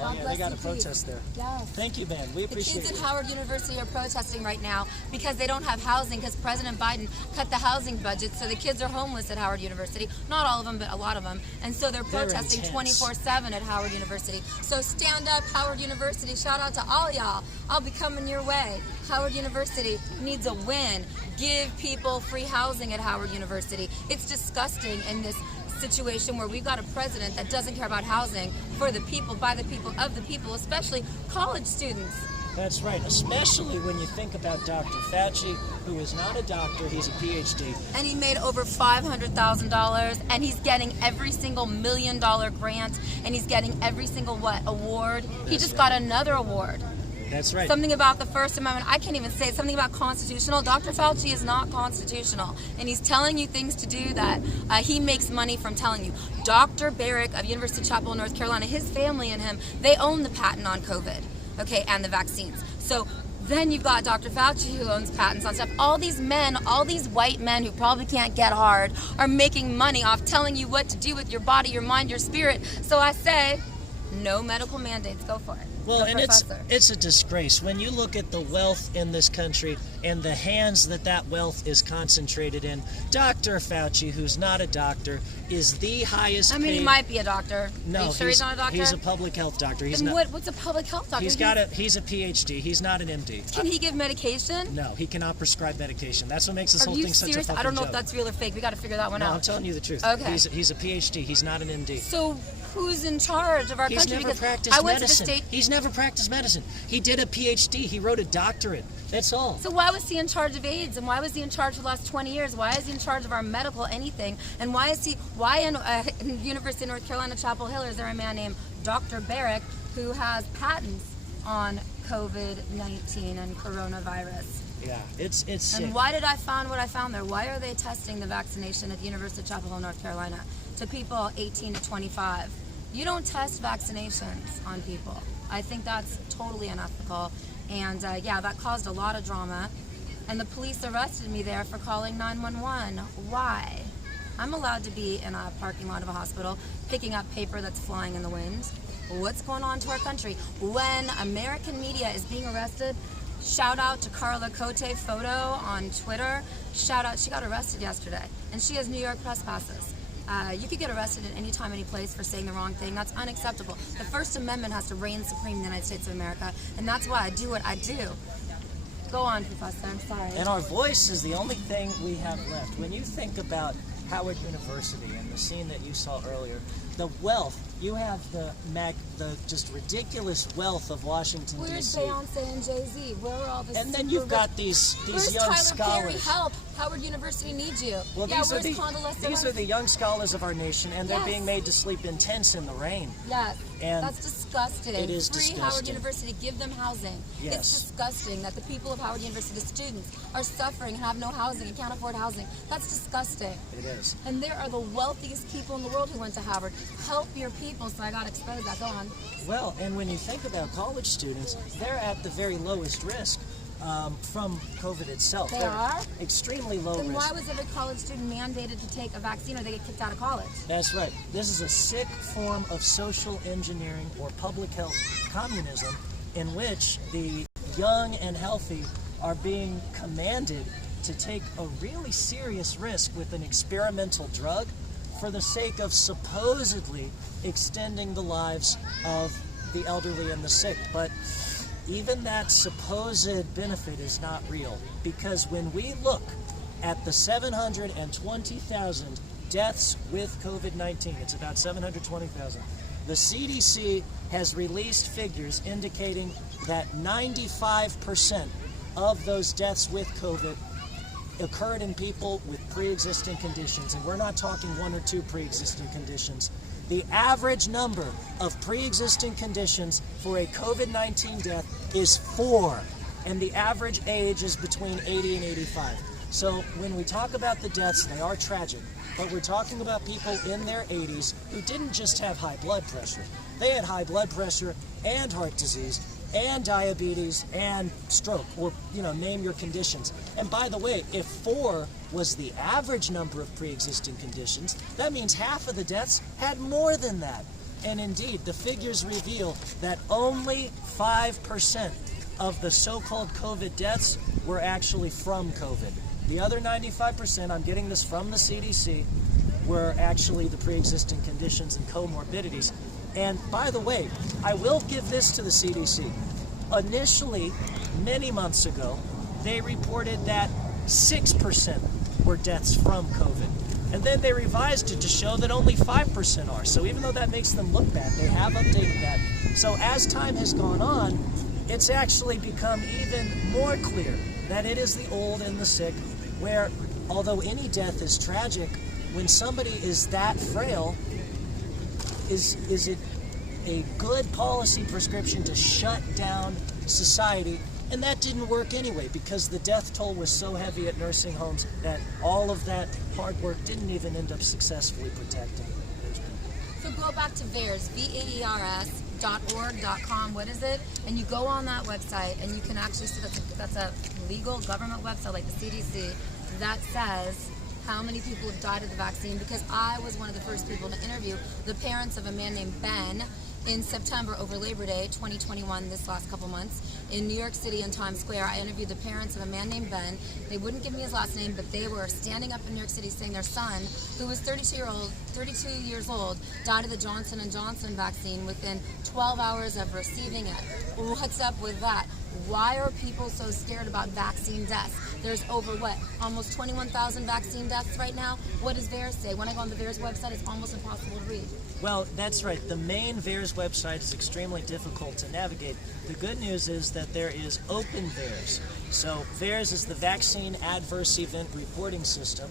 Oh, God yeah, bless they got you, a protest peace. there. Yes. Thank you, man. We The appreciate kids it. at Howard University are protesting right now because they don't have housing because President Biden cut the housing budget, so the kids are homeless at Howard University. Not all of them, but a lot of them. And so they're protesting intense. 24/7 at Howard University. So stand up, Howard University. Shout out to all y'all. I'll be coming your way. Howard University needs a win. Give people free housing at Howard University. It's disgusting in this situation where we've got a president that doesn't care about housing for the people, by the people, of the people, especially college students. That's right, especially when you think about Dr. Fauci, who is not a doctor, he's a PhD. And he made over $500,000, and he's getting every single $1 million grant, and he's getting every single award. He just got another award. That's right. Something about the First Amendment, I can't even say it. Something about constitutional. Dr. Fauci is not constitutional, and he's telling you things to do that he makes money from telling you. Dr. Barrick of University of Chapel, North Carolina, his family and him, they own the patent on COVID, okay, and the vaccines. So then you've got Dr. Fauci who owns patents on stuff. All these men, all these white men who probably can't get hard are making money off telling you what to do with your body, your mind, your spirit. So I say, no medical mandates. Go for it. Well, No, and professor. it's a disgrace when you look at the wealth in this country and the hands that wealth is concentrated in. Dr. Fauci, who's not a doctor, is the highest I mean, paid. he might be a doctor. No, Are you sure he's not a doctor? He's a public health doctor. He's Then not. what's a public health doctor? He's a PhD. He's not an MD. Can he give medication? No, he cannot prescribe medication. That's what makes this Are whole you thing such a serious? fucking I don't know joke. if that's real or fake. We got to figure that one No, I'm out. telling you the truth. Okay. He's a PhD. He's not an MD. So who's in charge of our He's country? never Because practiced I went medicine. to the state. He's never practiced medicine. He did a PhD. He wrote a doctorate. That's all. So why was he in charge of AIDS? And why was he in charge for the last 20 years? Why is he in charge of our medical anything? And why in University of North Carolina, Chapel Hill, is there a man named Dr. Barrick who has patents on COVID-19 and coronavirus? Yeah, it's sick. And why did I find what I found there? Why are they testing the vaccination at the University of Chapel Hill, North Carolina to people 18 to 25? You don't test vaccinations on people. I think that's totally unethical. And yeah, that caused a lot of drama. And the police arrested me there for calling 911. Why? I'm allowed to be in a parking lot of a hospital picking up paper that's flying in the wind. What's going on to our country? When American media is being arrested, shout out to Carla Cote Photo on Twitter. Shout out, she got arrested yesterday, and she has New York press passes. You could get arrested at any time, any place for saying the wrong thing. That's unacceptable. The First Amendment has to reign supreme in the United States of America, and that's why I do what I do. Go on, Professor, I'm sorry. And our voice is the only thing we have left. When you think about Howard University and the scene that you saw earlier, the wealth, you have the just ridiculous wealth of Washington, Where's D.C. Beyonce and Jay-Z? Where are all the And then super you've rich- got these Where's young Tyler scholars. Perry? Help! Howard University needs you. Well, Yeah, these where's are Condoleezza these are the young scholars of our nation, and they're Yes. being made to sleep in tents in the rain. Yes, And that's disgusting. it is Free disgusting. Howard University, give them housing. Yes. It's disgusting that the people of Howard University, the students, are suffering and have no housing and can't afford housing. That's disgusting. It is. And there are the wealthiest people in the world who went to Howard. Help your people, so I got to expose that. Go on. Well, and when you think about college students, they're at the very lowest risk from COVID itself. They They're are? extremely low Then why risk. was every college student mandated to take a vaccine or they get kicked out of college? That's right. This is a sick form of social engineering or public health communism in which the young and healthy are being commanded to take a really serious risk with an experimental drug for the sake of supposedly extending the lives of the elderly and the sick. But even that supposed benefit is not real, because when we look at the 720,000 deaths with COVID-19, it's about 720,000. The CDC has released figures indicating that 95% of those deaths with COVID occurred in people with pre-existing conditions, and we're not talking one or two pre-existing conditions. The average number of pre-existing conditions for a COVID-19 death is 4, and the average age is between 80 and 85. So when we talk about the deaths, they are tragic, but we're talking about people in their 80s who didn't just have high blood pressure. They had high blood pressure and heart disease and diabetes and stroke, or name your conditions. And by the way, if 4 was the average number of pre-existing conditions, that means half of the deaths had more than that. And indeed, the figures reveal that only 5% of the so-called COVID deaths were actually from COVID. The other 95%, I'm getting this from the CDC, were actually the pre-existing conditions and comorbidities. And by the way, I will give this to the CDC. Initially, many months ago, they reported that 6% were deaths from COVID. And then they revised it to show that only 5% are. So even though that makes them look bad, they have updated that. So as time has gone on, it's actually become even more clear that it is the old and the sick, where although any death is tragic, when somebody is that frail, is it a good policy prescription to shut down society? And that didn't work anyway, because the death toll was so heavy at nursing homes that all of that hard work didn't even end up successfully protecting those people. So go back to VAERS, VAERS.org.com, what is it? And you go on that website and you can actually see that's a legal government website like the CDC that says how many people have died of the vaccine, because I was one of the first people to interview the parents of a man named Ben in September over Labor Day 2021, this last couple months, in New York City in Times Square. I interviewed the parents of a man named Ben. They wouldn't give me his last name, but they were standing up in New York City saying their son, who was 32 years old, died of the Johnson & Johnson vaccine within 12 hours of receiving it. What's up with that? Why are people so scared about vaccine deaths? There's over, almost 21,000 vaccine deaths right now? What does VAERS say? When I go on the VAERS website, it's almost impossible to read. Well, that's right. The main VAERS website is extremely difficult to navigate. The good news is that there is Open VAERS. So VAERS is the Vaccine Adverse Event Reporting System,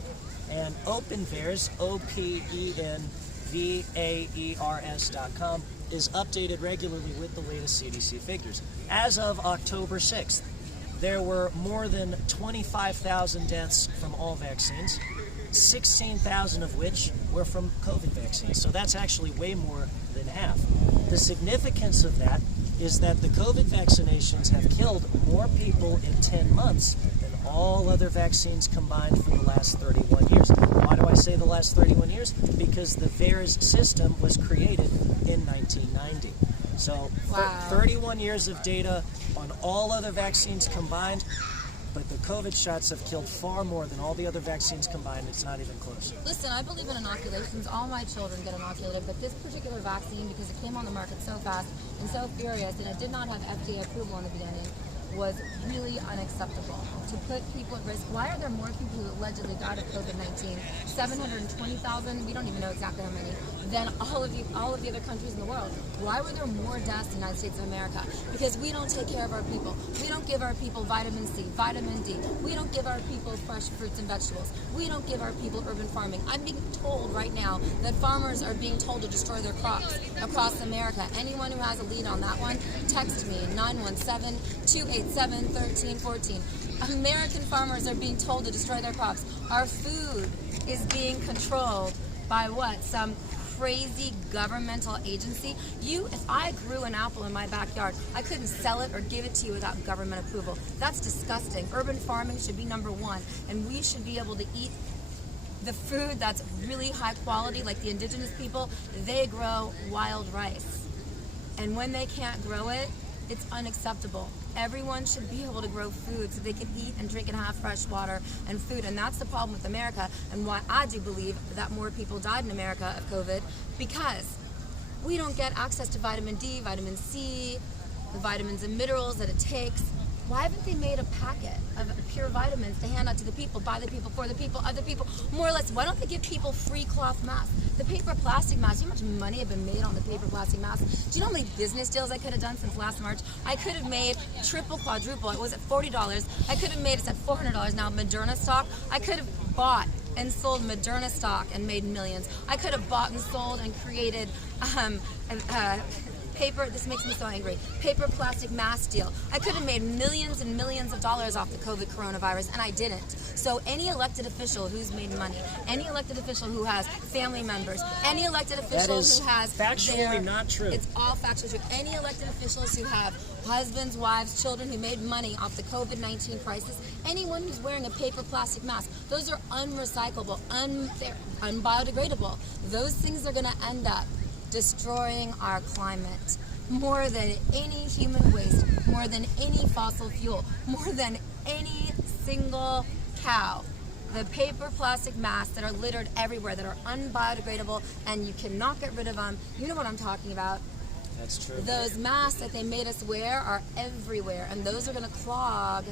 and Open VAERS, OpenVAERS.com, is updated regularly with the latest CDC figures. As of October 6th, there were more than 25,000 deaths from all vaccines, 16,000 of which were from COVID vaccines. So that's actually way more than half. The significance of that is that the COVID vaccinations have killed more people in 10 months than all other vaccines combined for the last 31 years. Why do I say the last 31 years? Because the VAERS system was created in 1990. So 31 years of data on all other vaccines combined, but the COVID shots have killed far more than all the other vaccines combined. It's not even close. Listen, I believe in inoculations. All my children get inoculated, but this particular vaccine, because it came on the market so fast and so furious, and it did not have FDA approval in the beginning, was really unacceptable. To put people at risk. Why are there more people who allegedly died of COVID-19? 720,000, we don't even know exactly how many, than all of the other countries in the world. Why were there more deaths in the United States of America? Because we don't take care of our people. We don't give our people vitamin C, vitamin D. We don't give our people fresh fruits and vegetables. We don't give our people urban farming. I'm being told right now that farmers are being told to destroy their crops across America. Anyone who has a lead on that one, text me, 917-287-1314. American farmers are being told to destroy their crops. Our food is being controlled by what? Some crazy governmental agency. If I grew an apple in my backyard, I couldn't sell it or give it to you without government approval. That's disgusting. Urban farming should be number one, and we should be able to eat the food that's really high quality. Like the indigenous people, they grow wild rice, and when they can't grow it, it's unacceptable. Everyone should be able to grow food so they can eat and drink and have fresh water and food. And that's the problem with America, and why I do believe that more people died in America of COVID, because we don't get access to vitamin D, vitamin C, the vitamins and minerals that it takes. Why haven't they made a packet of pure vitamins to hand out to the people, by the people, for the people, other people, more or less? Why don't they give people free cloth masks? The paper plastic masks, you know how much money have been made on the paper plastic masks? Do you know how many business deals I could have done since last March? I could have made triple, quadruple. It was at $40. I could have made it at $400 now. Moderna stock, I could have bought and sold Moderna stock and made millions. I could have bought and sold and created paper, this makes me so angry, paper plastic mask deal. I could have made millions and millions of dollars off the COVID coronavirus, and I didn't. So any elected official who's made money, any elected official who has family members, any elected official who has factually not true. It's all factually true. Any elected officials who have husbands, wives, children who made money off the COVID-19 crisis, anyone who's wearing a paper plastic mask, those are unrecyclable, they're unbiodegradable. Those things are going to end up destroying our climate more than any human waste, more than any fossil fuel, more than any single cow. The paper plastic masks that are littered everywhere, that are unbiodegradable, and you cannot get rid of them. You know what I'm talking about. That's true. Those masks that they made us wear are everywhere, and those are going to clog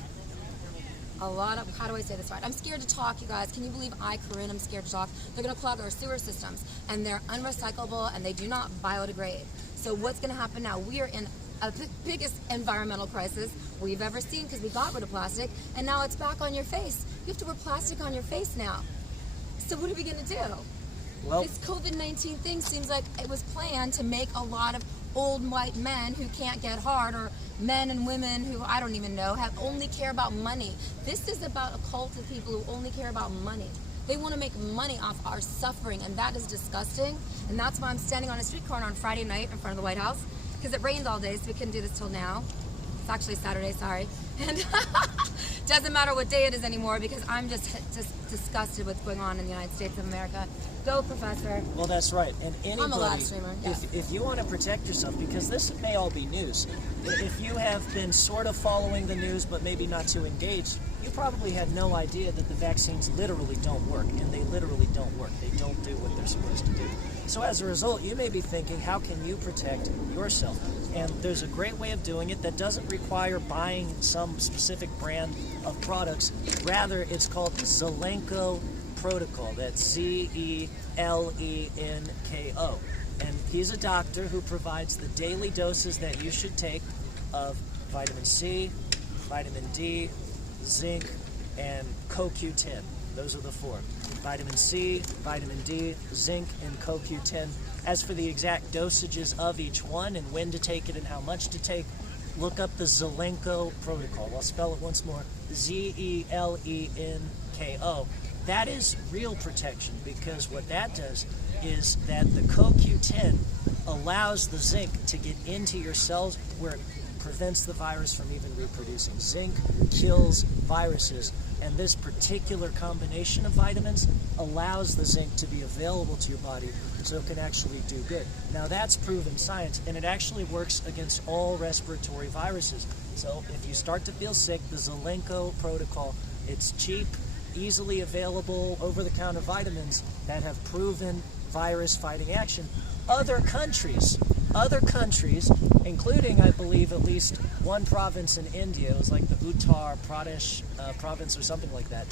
a lot of, how do I say this right? I'm scared to talk, you guys. Can you believe Corinne, I'm scared to talk. They're going to clog our sewer systems, and they're unrecyclable, and they do not biodegrade. So what's going to happen now? We are in the biggest environmental crisis we've ever seen because we got rid of plastic, and now it's back on your face. You have to wear plastic on your face now. So what are we going to do? Well, this COVID-19 thing seems like it was planned to make a lot of old white men who can't get hard, or men and women who I don't even know, have only care about money. This is about a cult of people who only care about money. They want to make money off our suffering, and that is disgusting. And that's why I'm standing on a street corner on Friday night in front of the White House, because it rained all day, so we couldn't do this till now. It's actually Saturday, sorry. And doesn't matter what day it is anymore, because I'm just disgusted with what's going on in the United States of America. Go, Professor. Well, that's right. And anybody, I'm a live streamer. Yeah. if you want to protect yourself, because this may all be news, if you have been sort of following the news but maybe not too engaged, you probably had no idea that the vaccines literally don't work, and they literally don't work. They don't do what they're supposed to do. So as a result, you may be thinking, how can you protect yourself? And there's a great way of doing it that doesn't require buying some specific brand of products. Rather, it's called Zelenko Protocol. That's Zelenko. And he's a doctor who provides the daily doses that you should take of vitamin C, vitamin D, zinc, and CoQ10. Those are the four. Vitamin C, vitamin D, zinc, and CoQ10. As for the exact dosages of each one and when to take it and how much to take, look up the Zelenko Protocol. I'll spell it once more. Zelenko. That is real protection, because what that does is that the CoQ10 allows the zinc to get into your cells where it prevents the virus from even reproducing. Zinc kills viruses, and this particular combination of vitamins allows the zinc to be available to your body so it can actually do good. Now that's proven science, and it actually works against all respiratory viruses. So if you start to feel sick, the Zelenko Protocol, it's cheap, easily available, over-the-counter vitamins that have proven virus-fighting action. Other countries, including, I believe, at least one province in India, it was like the Uttar Pradesh province or something like that,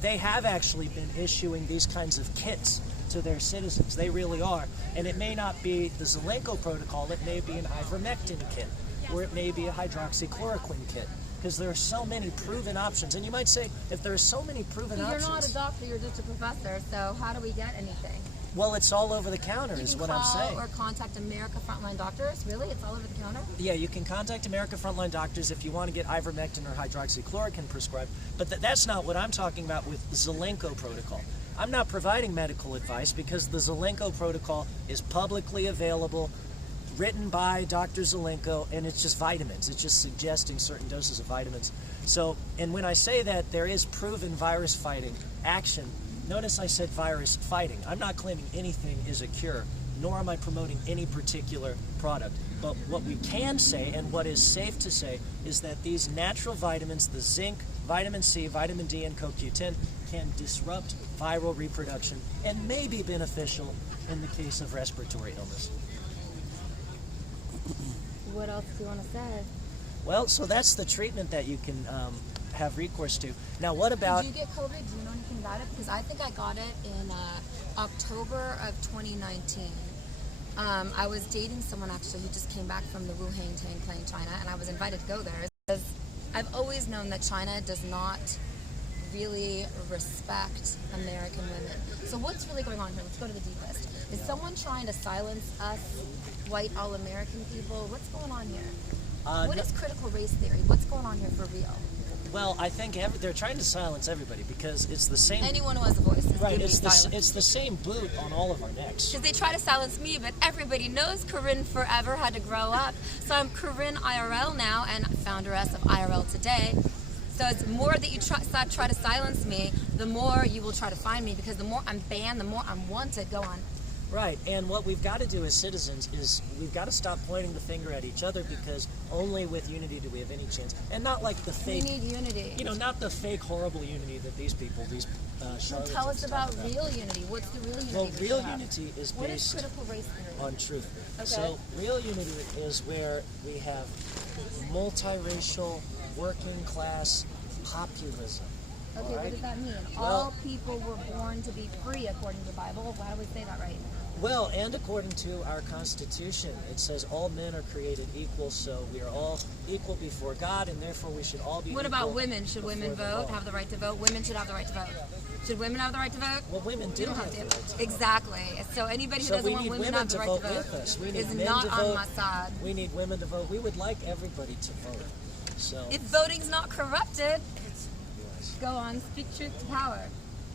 they have actually been issuing these kinds of kits to their citizens. They really are. And it may not be the Zelenko Protocol, it may be an ivermectin kit, or it may be a hydroxychloroquine kit, because there are so many proven options. And you might say, if there are so many proven options... You're not a doctor, you're just a professor, so how do we get anything? Well, it's all over the counter, is what I'm saying. You can call or contact America Frontline Doctors? Really? It's all over the counter? Yeah, you can contact America Frontline Doctors if you want to get ivermectin or hydroxychloroquine prescribed. But that's not what I'm talking about with the Zelenko Protocol. I'm not providing medical advice, because the Zelenko Protocol is publicly available, written by Dr. Zelenko, and it's just vitamins. It's just suggesting certain doses of vitamins. So, and when I say that there is proven virus-fighting action, notice I said virus fighting. I'm not claiming anything is a cure, nor am I promoting any particular product. But what we can say, and what is safe to say, is that these natural vitamins, the zinc, vitamin C, vitamin D, and CoQ10, can disrupt viral reproduction and may be beneficial in the case of respiratory illness. What else do you want to say? Well, so that's the treatment that you can have recourse to. Now, what about... Did you get COVID? Do you know anything about it? Because I think I got it in October of 2019. I was dating someone, actually, who just came back from the Wuhan plane, China, and I was invited to go there. Because I've always known that China does not really respect American women. So what's really going on here? Let's go to the deepest. Is someone trying to silence us, white all-American people? What's going on here? What is critical race theory? What's going on here for real? Well, I think they're trying to silence everybody because it's the same. Anyone who has a voice is Right, due to be silenced. it's the same boot on all of our necks. Because they try to silence me, but everybody knows Corinne forever had to grow up. So I'm Corinne IRL now, and founderess of IRL Today. So it's more that you try to silence me, the more you will try to find me, because the more I'm banned, the more I'm wanted. Go on. Right, and what we've got to do as citizens is we've got to stop pointing the finger at each other, because only with unity do we have any chance. And not like the We fake, need unity. not the fake horrible unity that these charlatans Tell us about talk real unity. What's the real unity? Well, we real should have? unity is What is based critical race theory? on truth. Okay. So real unity is where we have multiracial, working class populism. Okay, all what right? does that mean? Well- All people were born to be free according to the Bible. Why do we say that right? Well, and according to our Constitution, it says all men are created equal, so we are all equal before God, and therefore we should all be What equal about women? Should women before the vote? law. Have the right to vote? Women should have the right to vote. Should women have the right to vote? Well, women do You don't have the have right to to. Exactly. So anybody who So doesn't we want need women to women have the to right vote to with us. We vote need is men not to on vote. my side. We need women to vote. We would like everybody to vote. So, If voting's not corrupted, go on, speak truth to power.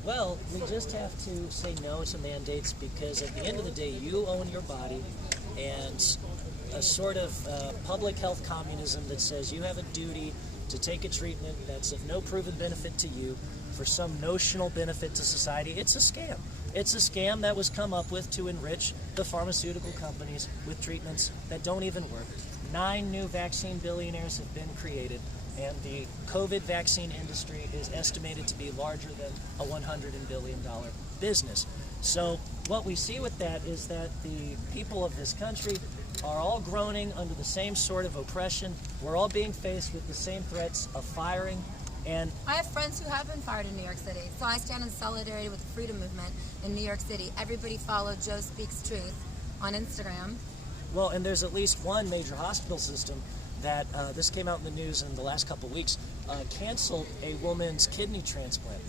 well, we just have to say no to mandates, because at the end of the day, you own your body, and a sort of public health communism that says you have a duty to take a treatment that's of no proven benefit to you for some notional benefit to society. It's a scam. It's a scam that was come up with to enrich the pharmaceutical companies with treatments that don't even work. 9 new vaccine billionaires have been created, and the COVID vaccine industry is estimated to be larger than a $100 billion business. So what we see with that is that the people of this country are all groaning under the same sort of oppression. We're all being faced with the same threats of firing, and I have friends who have been fired in New York City, so I stand in solidarity with the freedom movement in New York City. Everybody follow Joe Speaks Truth on Instagram. well, and there's at least one major hospital system that this came out in the news in the last couple of weeks, canceled a woman's kidney transplant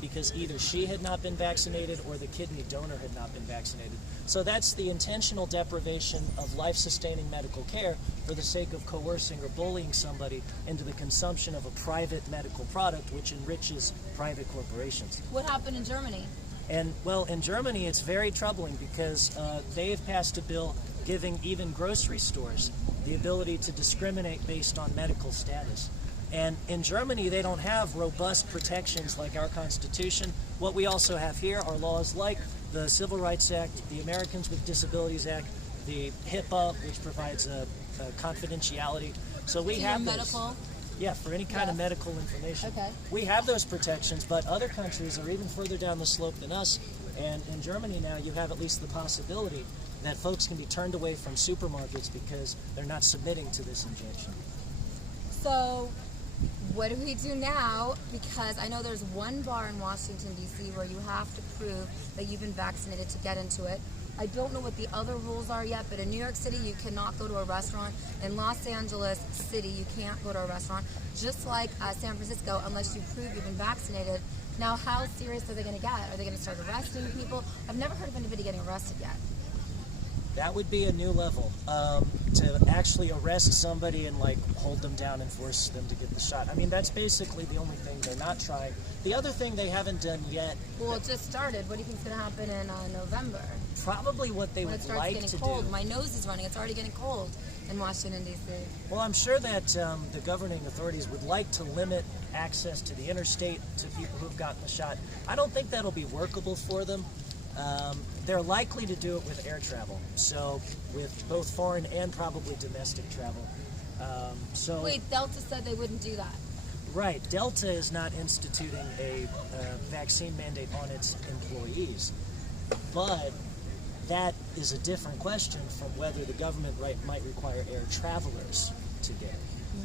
because either she had not been vaccinated or the kidney donor had not been vaccinated. So that's the intentional deprivation of life-sustaining medical care for the sake of coercing or bullying somebody into the consumption of a private medical product which enriches private corporations. What happened in Germany? And, well, in Germany, it's very troubling because they've passed a bill giving even grocery stores the ability to discriminate based on medical status. And in Germany, they don't have robust protections like our Constitution. What we also have here are laws like the Civil Rights Act, the Americans with Disabilities Act, the HIPAA, which provides a confidentiality. So we have those. Medical. Yeah, for any kind of Yes. medical information. Okay. We have those protections, but other countries are even further down the slope than us. And in Germany now, you have at least the possibility that folks can be turned away from supermarkets because they're not submitting to this injection. So, what do we do now? Because I know there's one bar in Washington, D.C. where you have to prove that you've been vaccinated to get into it. I don't know what the other rules are yet, but in New York City, you cannot go to a restaurant. In Los Angeles City, you can't go to a restaurant. Just like San Francisco, unless you prove you've been vaccinated. Now, how serious are they going to get? Are they going to start arresting people? I've never heard of anybody getting arrested yet. That would be a new level, to actually arrest somebody and like hold them down and force them to get the shot. I mean, that's basically the only thing they're not trying. The other thing they haven't done yet, Well, it just started. What do you think's going to happen in November? probably what they When it would starts like getting to cold. do. My nose is running. It's already getting cold in Washington, D.C. Well, I'm sure that the governing authorities would like to limit access to the interstate to people who've gotten the shot. I don't think that'll be workable for them. They're likely to do it with air travel, so with both foreign and probably domestic travel. So Wait, Delta said they wouldn't do that. right, Delta is not instituting a vaccine mandate on its employees, but that is a different question from whether the government might require air travelers to get it.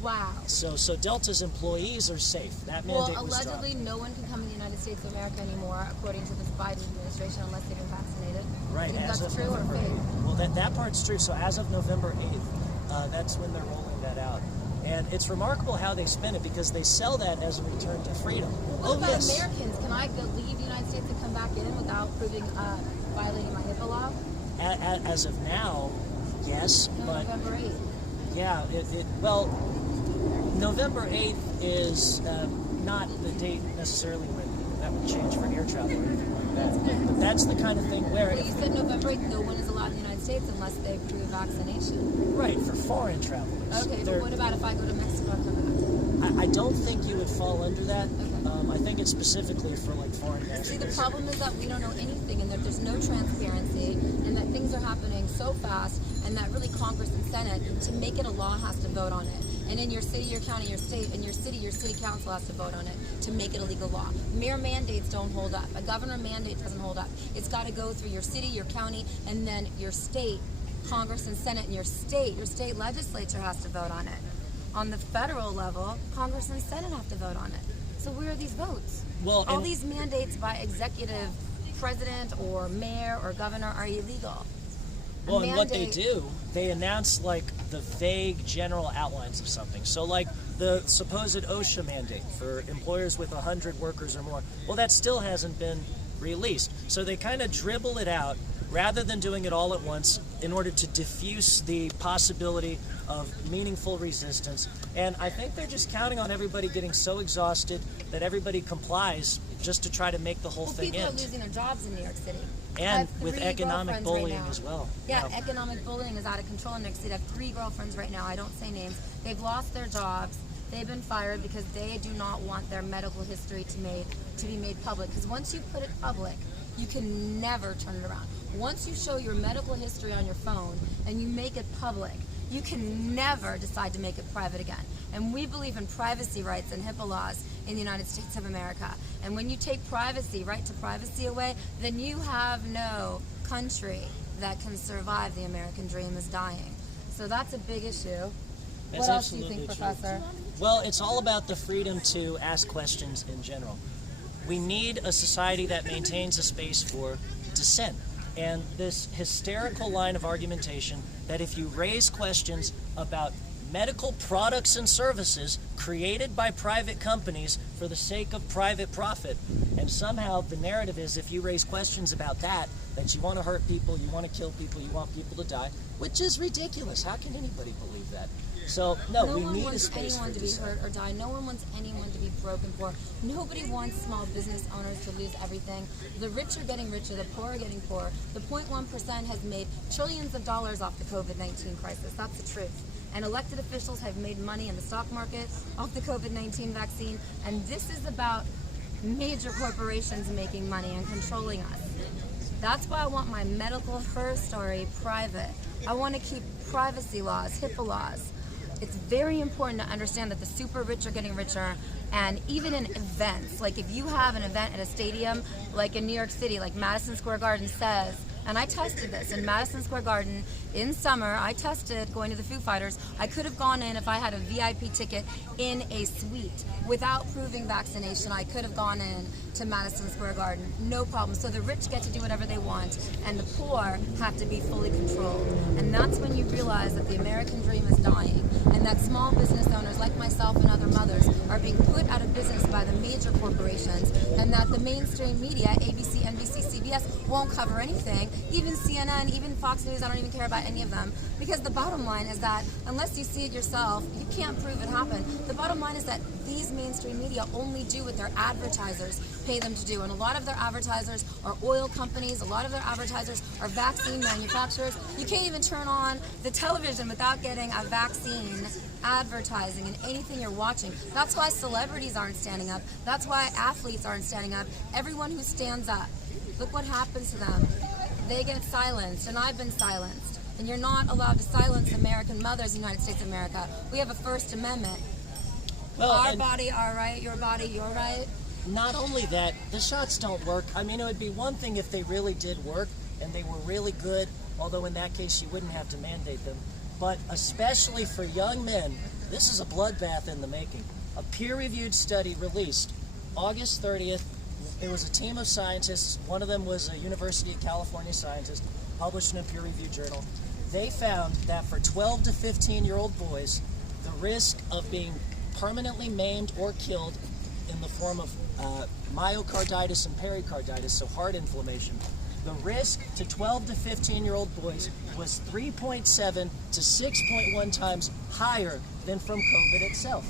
Wow. So Delta's employees are safe. That Well, mandate was dropped. allegedly, no one can come in the United States of America anymore, according to this Biden administration, unless they've been vaccinated. Right, Do you think as that's of true November or fake? 8th. Well, that part's true. So as of November 8th, that's when they're rolling that out. And it's remarkable how they spin it because they sell that as a return to freedom. What about Americans? Can I go leave the United States and come back in without proving violating my HIPAA law? As of now, yes, but November 8th. yeah, well, November 8th is not the date necessarily when that would change for air travel or anything like that. But that's the kind of thing where... Well, you said November 8th, no one is allowed in the United States unless they prove vaccination. Right, for foreign travelers. Okay, but what about if I go to Mexico and come back? I don't think you would fall under that. Okay. I think it's specifically for like foreign nationals. See, the problem is that we don't know anything and that there's no transparency and that things are happening so fast and that really Congress and Senate, to make it a law, has to vote on it. And in your city, your county, your state, and your city council has to vote on it to make it a legal law. Mere mandates don't hold up. A governor mandate doesn't hold up. It's got to go through your city, your county, and then your state, Congress and Senate, and your state legislature has to vote on it. On the federal level, Congress and Senate have to vote on it. So where are these votes? Well, all these mandates by executive president or mayor or governor are illegal. Well, and what they do, they announce like the vague general outlines of something. So like the supposed OSHA mandate for employers with 100 workers or more, well, that still hasn't been released. So they kind of dribble it out rather than doing it all at once in order to diffuse the possibility of meaningful resistance. And I think they're just counting on everybody getting so exhausted that everybody complies just to try to make the whole thing people end. Are losing their jobs in New York City. And with economic bullying as well. Yeah, economic bullying is out of control in New York City. I have 3 girlfriends right now. I don't say names. They've lost their jobs. They've been fired because they do not want their medical history to be made public. Because once you put it public, you can never turn it around. Once you show your medical history on your phone and you make it public, you can never decide to make it private again. And we believe in privacy rights and HIPAA laws in the United States of America. And when you take right to privacy away, then you have no country that can survive. The American dream is dying. So that's a big issue. What else do you think, Professor? Well, it's all about the freedom to ask questions in general. We need a society that maintains a space for dissent. And this hysterical line of argumentation that if you raise questions about medical products and services created by private companies for the sake of private profit, and somehow the narrative is if you raise questions about that you want to hurt people, you want to kill people, you want people to die, which is ridiculous. How can anybody believe that? So, no, we need a space for dissent. No one wants anyone to be hurt or die. No one wants anyone to be broken poor. Nobody wants small business owners to lose everything. The rich are getting richer, the poor are getting poorer. The 0.1% has made trillions of dollars off the COVID-19 crisis. That's the truth. And elected officials have made money in the stock market off the COVID-19 vaccine. And this is about major corporations making money and controlling us. That's why I want my medical story private. I want to keep privacy laws, HIPAA laws. It's very important to understand that the super rich are getting richer, and even in events, like if you have an event at a stadium, like in New York City, like Madison Square Garden says, and I tested this in Madison Square Garden in summer. I tested going to the Foo Fighters. I could have gone in if I had a VIP ticket in a suite without proving vaccination. I could have gone in to Madison Square Garden, no problem. So the rich get to do whatever they want, and the poor have to be fully controlled. And that's when you realize that the American dream is dying, and that small business owners like myself and other mothers are being put out of business by the major corporations, and that the mainstream media, ABC, NBC, CBS, won't cover anything. Even CNN, even Fox News, I don't even care about any of them, because the bottom line is that unless you see it yourself, you can't prove it happened. The bottom line is that these mainstream media only do what their advertisers pay them to do, and a lot of their advertisers are oil companies, a lot of their advertisers are vaccine manufacturers. You can't even turn on the television without getting a vaccine advertising in anything you're watching. That's why celebrities aren't standing up. That's why athletes aren't standing up. Everyone who stands up, look what happens to them. They get silenced, and I've been silenced. And you're not allowed to silence American mothers in the United States of America. We have a First Amendment. Well, our body, our right, your body, your right. Not only that, the shots don't work. I mean, it would be one thing if they really did work and they were really good, although in that case you wouldn't have to mandate them. But especially for young men, this is a bloodbath in the making. A peer-reviewed study released August 30th. It was a team of scientists. One of them was a University of California scientist, published in a peer-reviewed journal. They found that for 12 to 15-year-old boys, the risk of being permanently maimed or killed in the form of myocarditis and pericarditis, so heart inflammation, the risk to 12 to 15-year-old boys was 3.7 to 6.1 times higher than from COVID itself.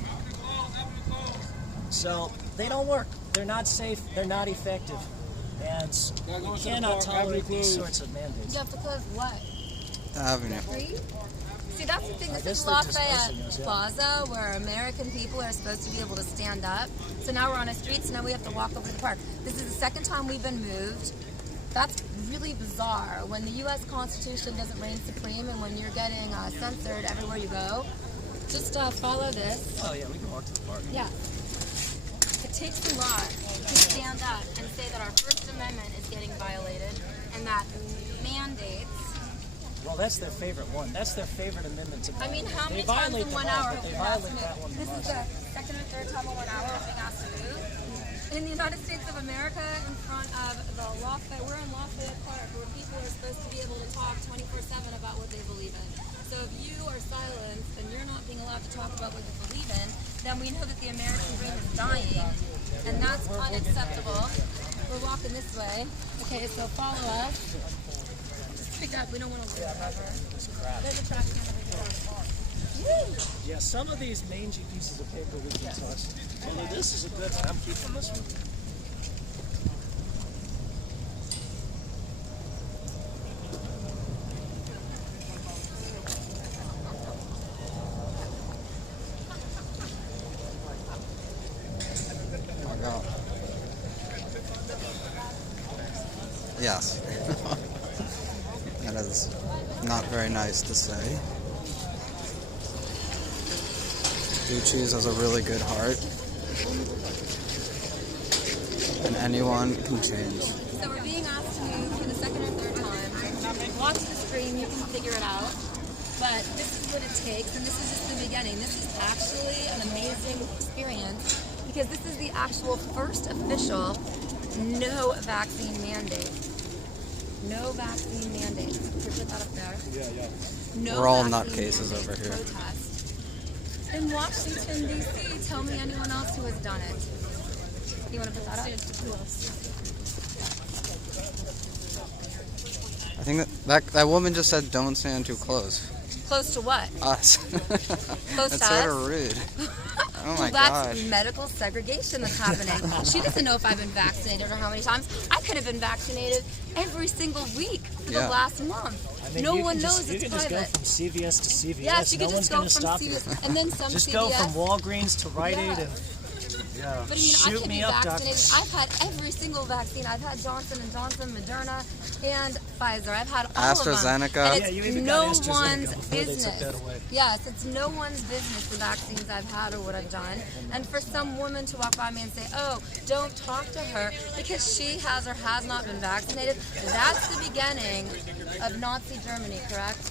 So they don't work. They're not safe. They're not effective. And we cannot tolerate these sorts of mandates. You have to close what? Avenue. Free? See, that's the thing. This guess is they're just Lafayette posting those, yeah. Plaza, where American people are supposed to be able to stand up. So now we're on a street, so now we have to walk over to the park. This is the second time we've been moved. That's really bizarre. When the U.S. Constitution doesn't reign supreme and when you're getting censored everywhere you go, just follow this. Oh yeah, we can walk to the park. Yeah. It takes a lot to stand up and say that our First Amendment is getting violated and that mandates. Well, that's their favorite one. That's their favorite amendment to I mean, how They many times violate in them 1 all, hour but they have we violate that one the This is most. the second or third time in 1 hour we've been asked to move. In the United States of America, in front of the Lafayette, we're in Lafayette Park, where people are supposed to be able to talk 24/7 about what they believe in. So if you are silenced and you're not being allowed to talk about what you believe in, then we know that the American dream is dying, and that's unacceptable. We're walking this way. Okay, so follow us. Just pick up. We don't want to lose ever. There's a trash can over here. Yeah, some of these mangy pieces of paper we can toss. Although this is a good one. I'm keeping this one. Oh my God. Yes. That is not very nice to say. Blue cheese has a really good heart. And anyone can change. So we're being asked to move for the second or third time. Watch the stream, you can figure it out. But this is what it takes, and this is just the beginning. This is actually an amazing experience because this is the actual first official no vaccine mandate. No vaccine mandate. Put that up there. Yeah. No We're all vaccine nutcases mandate over here. protest. In Washington, D.C., tell me anyone else who has done it. You want to put that up? Who else? I think that woman just said don't stand too close. Close to what? Us. Close That's to sort us? of rude. Oh my Well, that's gosh. medical segregation that's happening. She doesn't know if I've been vaccinated or how many times. I could have been vaccinated every single week for the Yeah. last month. I mean, No you one can knows just, you it's can just go private. from CVS to CVS. Yeah, she no could one's just go going to from stop you. CVS and then some Just CVS. go from Walgreens to Rite Aid Yeah. and yeah. But I mean, I shoot can me be up, vaccinated. doctor. I've had every single vaccine. I've had Johnson & Johnson, Moderna, and Pfizer. I've had all AstraZeneca. of them. And Yeah, you it's even no got AstraZeneca one's before they took business. that away. Yes, it's no one's business the vaccines I've had or what I've done. And for some woman to walk by me and say, oh, don't talk to her because she has or has not been vaccinated, that's the beginning of Nazi Germany, correct?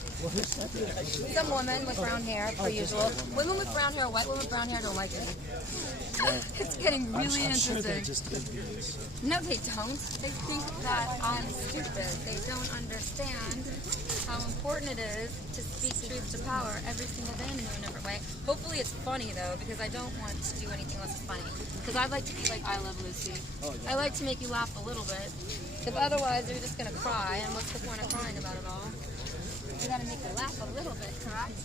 Some woman with brown hair, per usual. Women with brown hair, white women with brown hair don't like me. It's getting really I'm sure they're interesting. just envious. No, they don't. They think that I'm stupid. They don't understand how important it is to speak truth to power every single day in a new and different way. Hopefully it's funny, though, because I don't want to do anything less funny. Because I'd like to be like I Love Lucy. I like to make you laugh a little bit. If otherwise, you're just going to cry, and what's the point of crying about it all? You got to make you laugh a little bit, correct?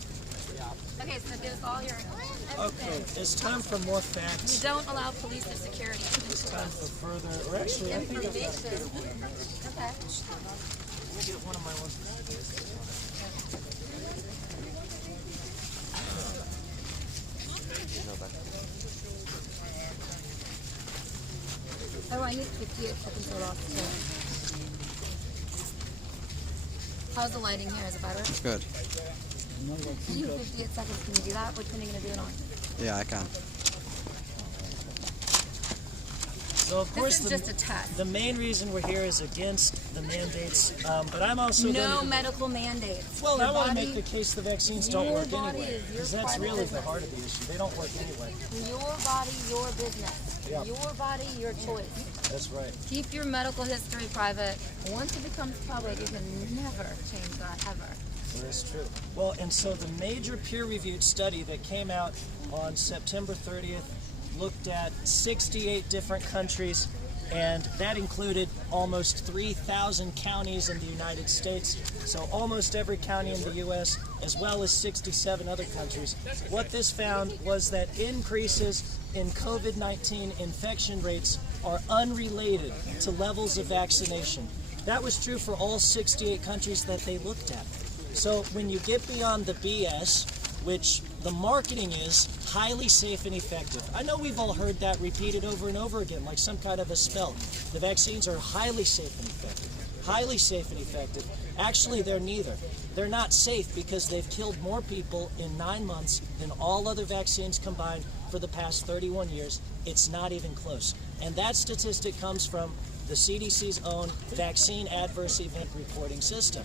Okay, so give us all your Okay, everything. it's time for more You facts. don't allow police or security to It's time for further, or actually, I think I've got information. Okay. Let me get one of my ones. Oh, I need 58 seconds to lost too. How's the lighting here? Is it better? It's good. You have 58 seconds. Can you do that? Which one are you going to do it on? Yeah, I can. So of course, This is just a test. the main reason we're here is against the mandates, but I'm also No gonna, medical mandates. well, Your I want to body- make the case the vaccines don't your work body anyway, is your because that's private really the business. heart of the issue. They don't work anyway. Your body, your business. Yeah. Your body, your choice. That's right. Keep your medical history private. Once it becomes public, you can never change that ever. Sure is true. Well, and so the major peer-reviewed study that came out on September 30th looked at 68 different countries, and that included almost 3,000 counties in the United States, so almost every county in the U.S., as well as 67 other countries. What this found was that increases in COVID-19 infection rates are unrelated to levels of vaccination. That was true for all 68 countries that they looked at. So when you get beyond the BS, which the marketing is highly safe and effective. I know we've all heard that repeated over and over again, like some kind of a spell. The vaccines are highly safe and effective. Highly safe and effective. Actually, they're neither. They're not safe because they've killed more people in 9 months than all other vaccines combined for the past 31 years. It's not even close. And that statistic comes from the CDC's own Vaccine Adverse Event Reporting System.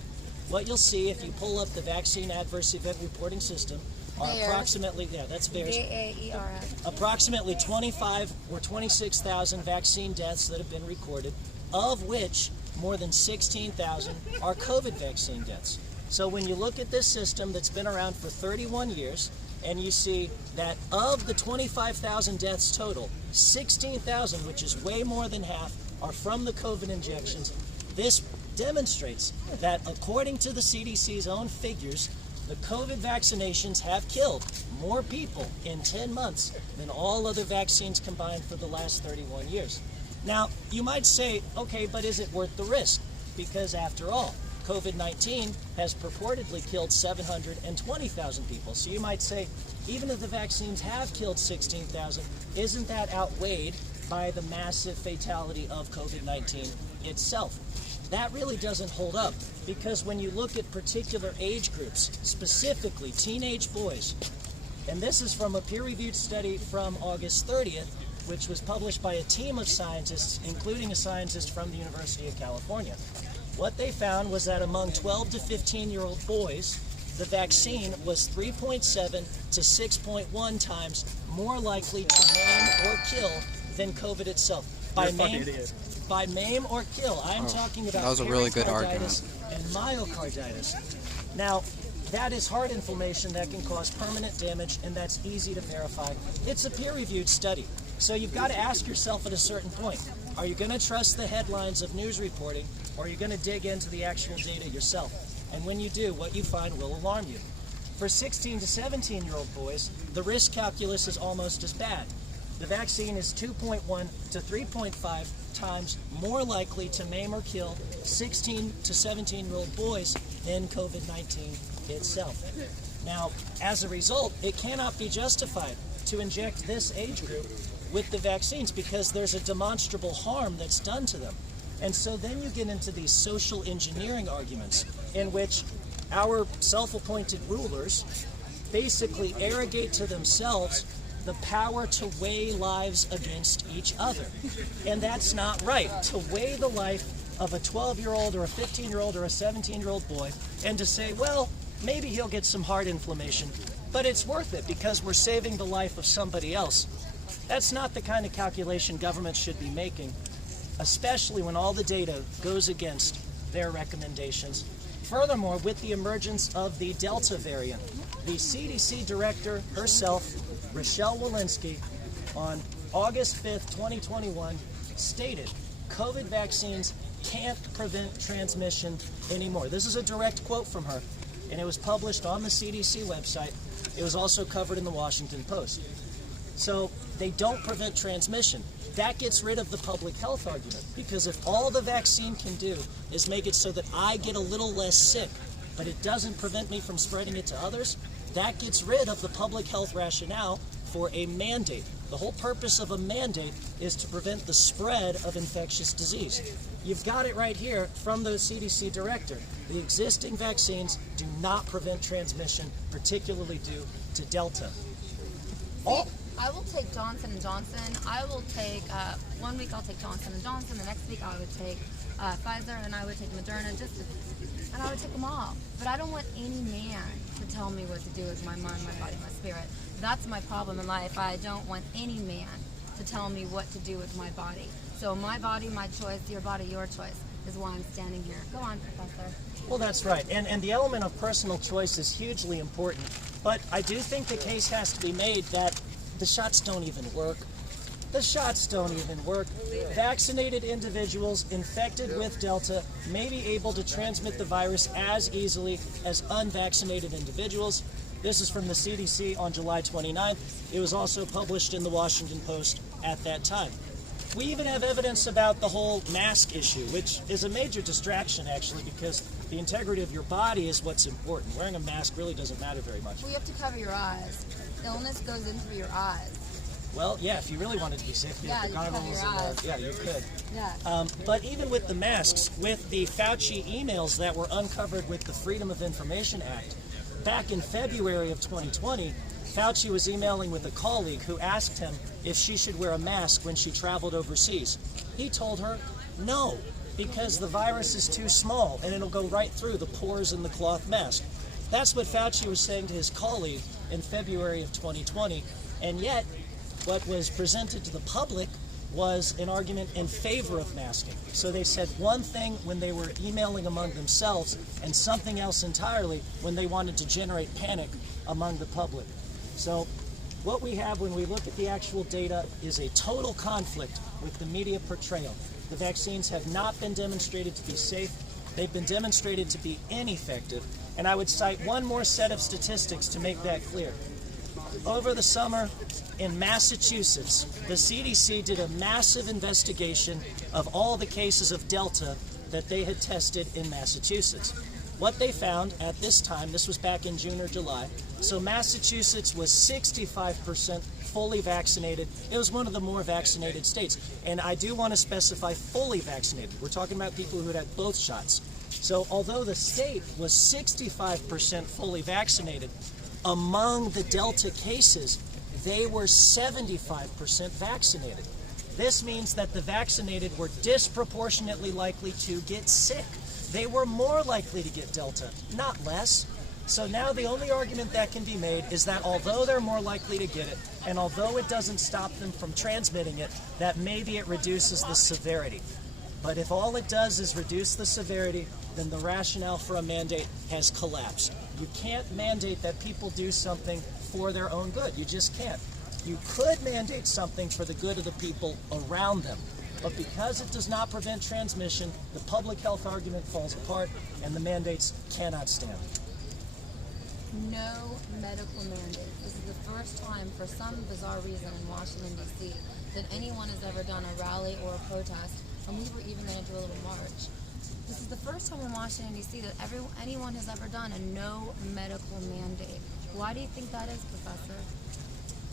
What you'll see if you pull up the Vaccine Adverse Event Reporting System are approximately, that's VAERS, VAERS. approximately 25 or 26,000 vaccine deaths that have been recorded, of which more than 16,000 are COVID vaccine deaths. So when you look at this system that's been around for 31 years, and you see that of the 25,000 deaths total, 16,000, which is way more than half, are from the COVID injections, this demonstrates that according to the CDC's own figures, the COVID vaccinations have killed more people in 10 months than all other vaccines combined for the last 31 years. Now, you might say, okay, but is it worth the risk? Because after all, COVID-19 has purportedly killed 720,000 people. So you might say, even if the vaccines have killed 16,000, isn't that outweighed by the massive fatality of COVID-19 itself? That really doesn't hold up, because when you look at particular age groups, specifically teenage boys, and this is from a peer-reviewed study from August 30th, which was published by a team of scientists, including a scientist from the University of California. What they found was that among 12 to 15-year-old boys, the vaccine was 3.7 to 6.1 times more likely to maim or kill than COVID itself. By maim or kill, I'm talking about that was a really good pericarditis and myocarditis. Now, that is heart inflammation that can cause permanent damage, and that's easy to verify. It's a peer-reviewed study. So you've got to ask yourself at a certain point, are you going to trust the headlines of news reporting, or are you going to dig into the actual data yourself? And when you do, what you find will alarm you. For 16 to 17-year-old boys, the risk calculus is almost as bad. The vaccine is 2.1 to 3.5 times more likely to maim or kill 16 to 17-year-old boys than COVID-19 itself. Now, as a result, it cannot be justified to inject this age group with the vaccines because there's a demonstrable harm that's done to them. And so then you get into these social engineering arguments in which our self-appointed rulers basically arrogate to themselves the power to weigh lives against each other. And that's not right, to weigh the life of a 12-year-old or a 15-year-old or a 17-year-old boy and to say, well, maybe he'll get some heart inflammation, but it's worth it because we're saving the life of somebody else. That's not the kind of calculation government should be making, especially when all the data goes against their recommendations. Furthermore, with the emergence of the Delta variant, the CDC director herself, Rochelle Walensky, on August 5th, 2021, stated COVID vaccines can't prevent transmission anymore. This is a direct quote from her, and it was published on the CDC website. It was also covered in the Washington Post. So they don't prevent transmission. That gets rid of the public health argument, because if all the vaccine can do is make it so that I get a little less sick, but it doesn't prevent me from spreading it to others, that gets rid of the public health rationale for a mandate. The whole purpose of a mandate is to prevent the spread of infectious disease. You've got it right here from the CDC director. The existing vaccines do not prevent transmission, particularly due to Delta. I will take Johnson & Johnson. I will take, 1 week I'll take Johnson & Johnson. The next week I would take Pfizer, and I would take Moderna, and I would take them all. But I don't want any man to tell me what to do with my mind, my body, my spirit. That's my problem in life. I don't want any man to tell me what to do with my body. So my body, my choice, your body, your choice. is why I'm standing here. Go on, Professor. Well, that's right. And the element of personal choice is hugely important. But I do think the case has to be made that the shots don't even work. The shots don't even work. Vaccinated individuals infected with Delta may be able to transmit the virus as easily as unvaccinated individuals. This is from the CDC on July 29th. It was also published in the Washington Post at that time. We even have evidence about the whole mask issue, which is a major distraction, actually, because the integrity of your body is what's important. Wearing a mask really doesn't matter very much. Well, you have to cover your eyes. Illness goes in through your eyes. Well, yeah, if you really wanted to be safe, you have the you cover goggles your eyes. yeah, you could. Yeah. But even with the masks, with the Fauci emails that were uncovered with the Freedom of Information Act, back in February of 2020, Fauci was emailing with a colleague who asked him if she should wear a mask when she traveled overseas. He told her no, because the virus is too small and it'll go right through the pores in the cloth mask. That's what Fauci was saying to his colleague in February of 2020, and yet what was presented to the public was an argument in favor of masking. So they said one thing when they were emailing among themselves and something else entirely when they wanted to generate panic among the public. So what we have when we look at the actual data is a total conflict with the media portrayal. The vaccines have not been demonstrated to be safe. They've been demonstrated to be ineffective. And I would cite one more set of statistics to make that clear. Over the summer in Massachusetts, the CDC did a massive investigation of all the cases of Delta that they had tested in Massachusetts. What they found at this time, this was back in June or July, so Massachusetts was 65% fully vaccinated. It was one of the more vaccinated states. And I do want to specify fully vaccinated. We're talking about people who had both shots. So although the state was 65% fully vaccinated, among the Delta cases, they were 75% vaccinated. This means that the vaccinated were disproportionately likely to get sick. They were more likely to get Delta, not less. So now the only argument that can be made is that although they're more likely to get it, and although it doesn't stop them from transmitting it, that maybe it reduces the severity. But if all it does is reduce the severity, then the rationale for a mandate has collapsed. You can't mandate that people do something for their own good. You just can't. You could mandate something for the good of the people around them. But because it does not prevent transmission, the public health argument falls apart and the mandates cannot stand. No medical mandate. This is the first time, for some bizarre reason in Washington, D.C., that anyone has ever done a rally or a protest, and we were even going to do a little march. This is the first time in Washington, D.C. that anyone has ever done a no medical mandate. Why do you think that is, Professor?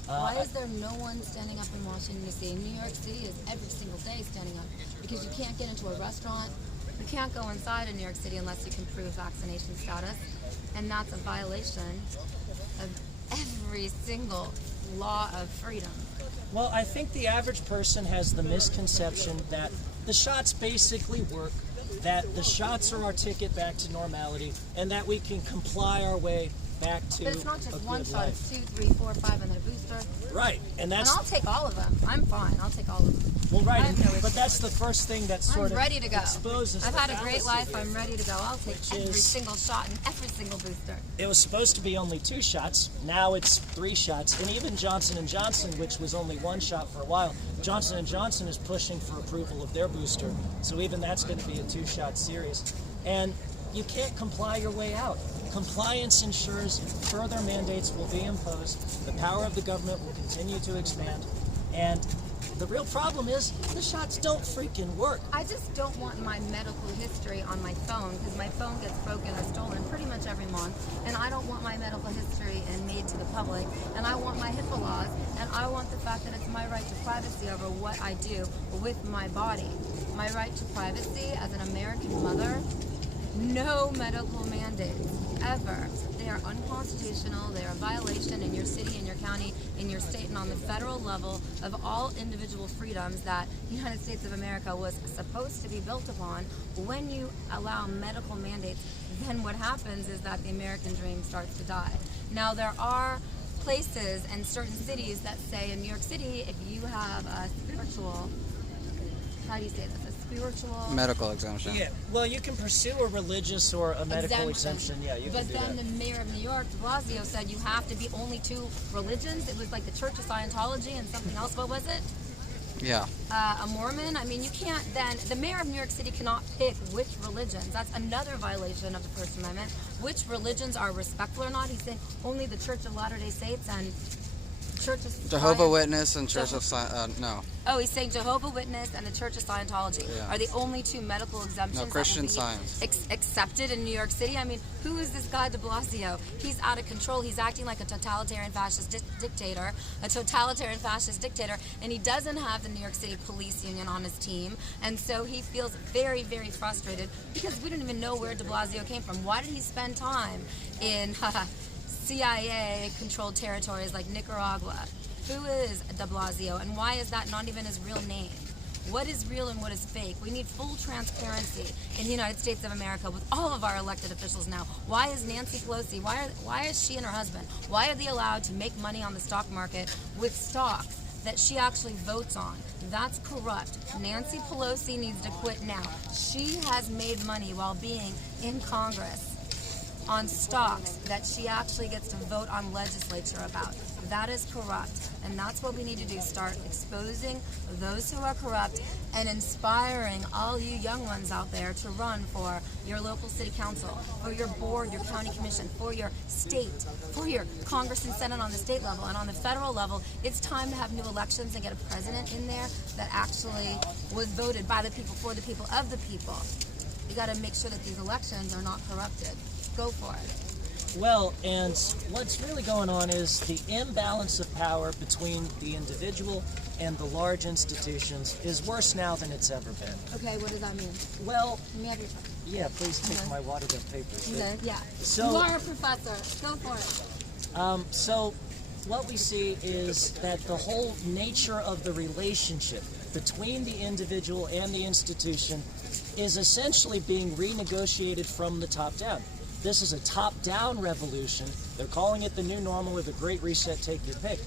Why is there no one standing up in Washington, D.C.? New York City is every single day standing up because you can't get into a restaurant. You can't go inside in New York City unless you can prove vaccination status. And that's a violation of every single law of freedom. Well, I think the average person has the misconception that the shots basically work, that the shots are our ticket back to normality, and that we can comply our way back to But it's not just a one good shot, life. it's 2, 3, 4, 5, and then a booster. Right, and And that's I'll take all of them. I'm fine. I'll take all of them. well, right, I have no issue. but that's the first thing that sort I'm of ready to go. exposes. I've the had a great fallacy. life. I'm ready to go. I'll take every is- single shot and every single booster. It was supposed to be only 2 shots. Now it's 3 shots, and even Johnson & Johnson, which was only 1 shot for a while, Johnson & Johnson is pushing for approval of their booster. So even that's going to be a 2-shot series, and you can't comply your way out. Compliance ensures further mandates will be imposed. The power of the government will continue to expand, and the real problem is the shots don't freaking work. I just don't want my medical history on my phone because my phone gets broken or stolen pretty much every month, and I don't want my medical history made to the public, and I want my HIPAA laws, and I want the fact that it's my right to privacy over what I do with my body. My right to privacy as an American mother. No medical mandates, ever. They are unconstitutional. They are a violation in your city, in your county, in your state, and on the federal level of all individual freedoms that the United States of America was supposed to be built upon. When you allow medical mandates, then what happens is that the American dream starts to die. Now, there are places and certain cities that say in New York City, if you have a spiritual, how do you say this? spiritual Medical exemption. Yeah, well, you can pursue a religious or a medical exemption. Yeah, you can But do then that. the mayor of New York, de Blasio, said you have to be only 2 religions. It was like the Church of Scientology and something else. What was it? Yeah. A Mormon. I mean, you can't then, the mayor of New York City cannot pick which religions. That's another violation of the First Amendment. Which religions are respectful or not. He's saying only the Church of Latter-day Saints and Church of Jehovah Witness and Church of no. Oh, he's saying Jehovah Witness and the Church of Scientology Yeah. are the only 2 medical exemptions No, Christian that will be Science. accepted in New York City. I mean, who is this guy de Blasio? He's out of control. He's acting like a totalitarian fascist dictator, and he doesn't have the New York City Police Union on his team, and so he feels very, very frustrated because we don't even know where de Blasio came from. Why did he spend time in CIA-controlled territories like Nicaragua? Who is de Blasio, and why is that not even his real name? What is real and what is fake? We need full transparency in the United States of America with all of our elected officials now. Why is Nancy Pelosi, why is she and her husband, why are they allowed to make money on the stock market with stocks that she actually votes on? That's corrupt. Nancy Pelosi needs to quit now. She has made money while being in Congress on stocks that she actually gets to vote on legislature about. That is corrupt, and that's what we need to do. Start exposing those who are corrupt and inspiring all you young ones out there to run for your local city council, for your board, your county commission, for your state, for your Congress and Senate on the state level. And on the federal level, it's time to have new elections and get a president in there that actually was voted by the people, for the people, of the people. You got to make sure that these elections are not corrupted. Go for it. Well, and what's really going on is the imbalance of power between the individual and the large institutions is worse now than it's ever been. Okay, what does that mean? Well, Let me have your yeah, please take my wadded up papers. Okay, yeah. So- you are a professor. Go for it. So what we see is that the whole nature of the relationship between the individual and the institution is essentially being renegotiated from the top down. This is a top-down revolution. They're calling it the new normal or the Great Reset, take your pick.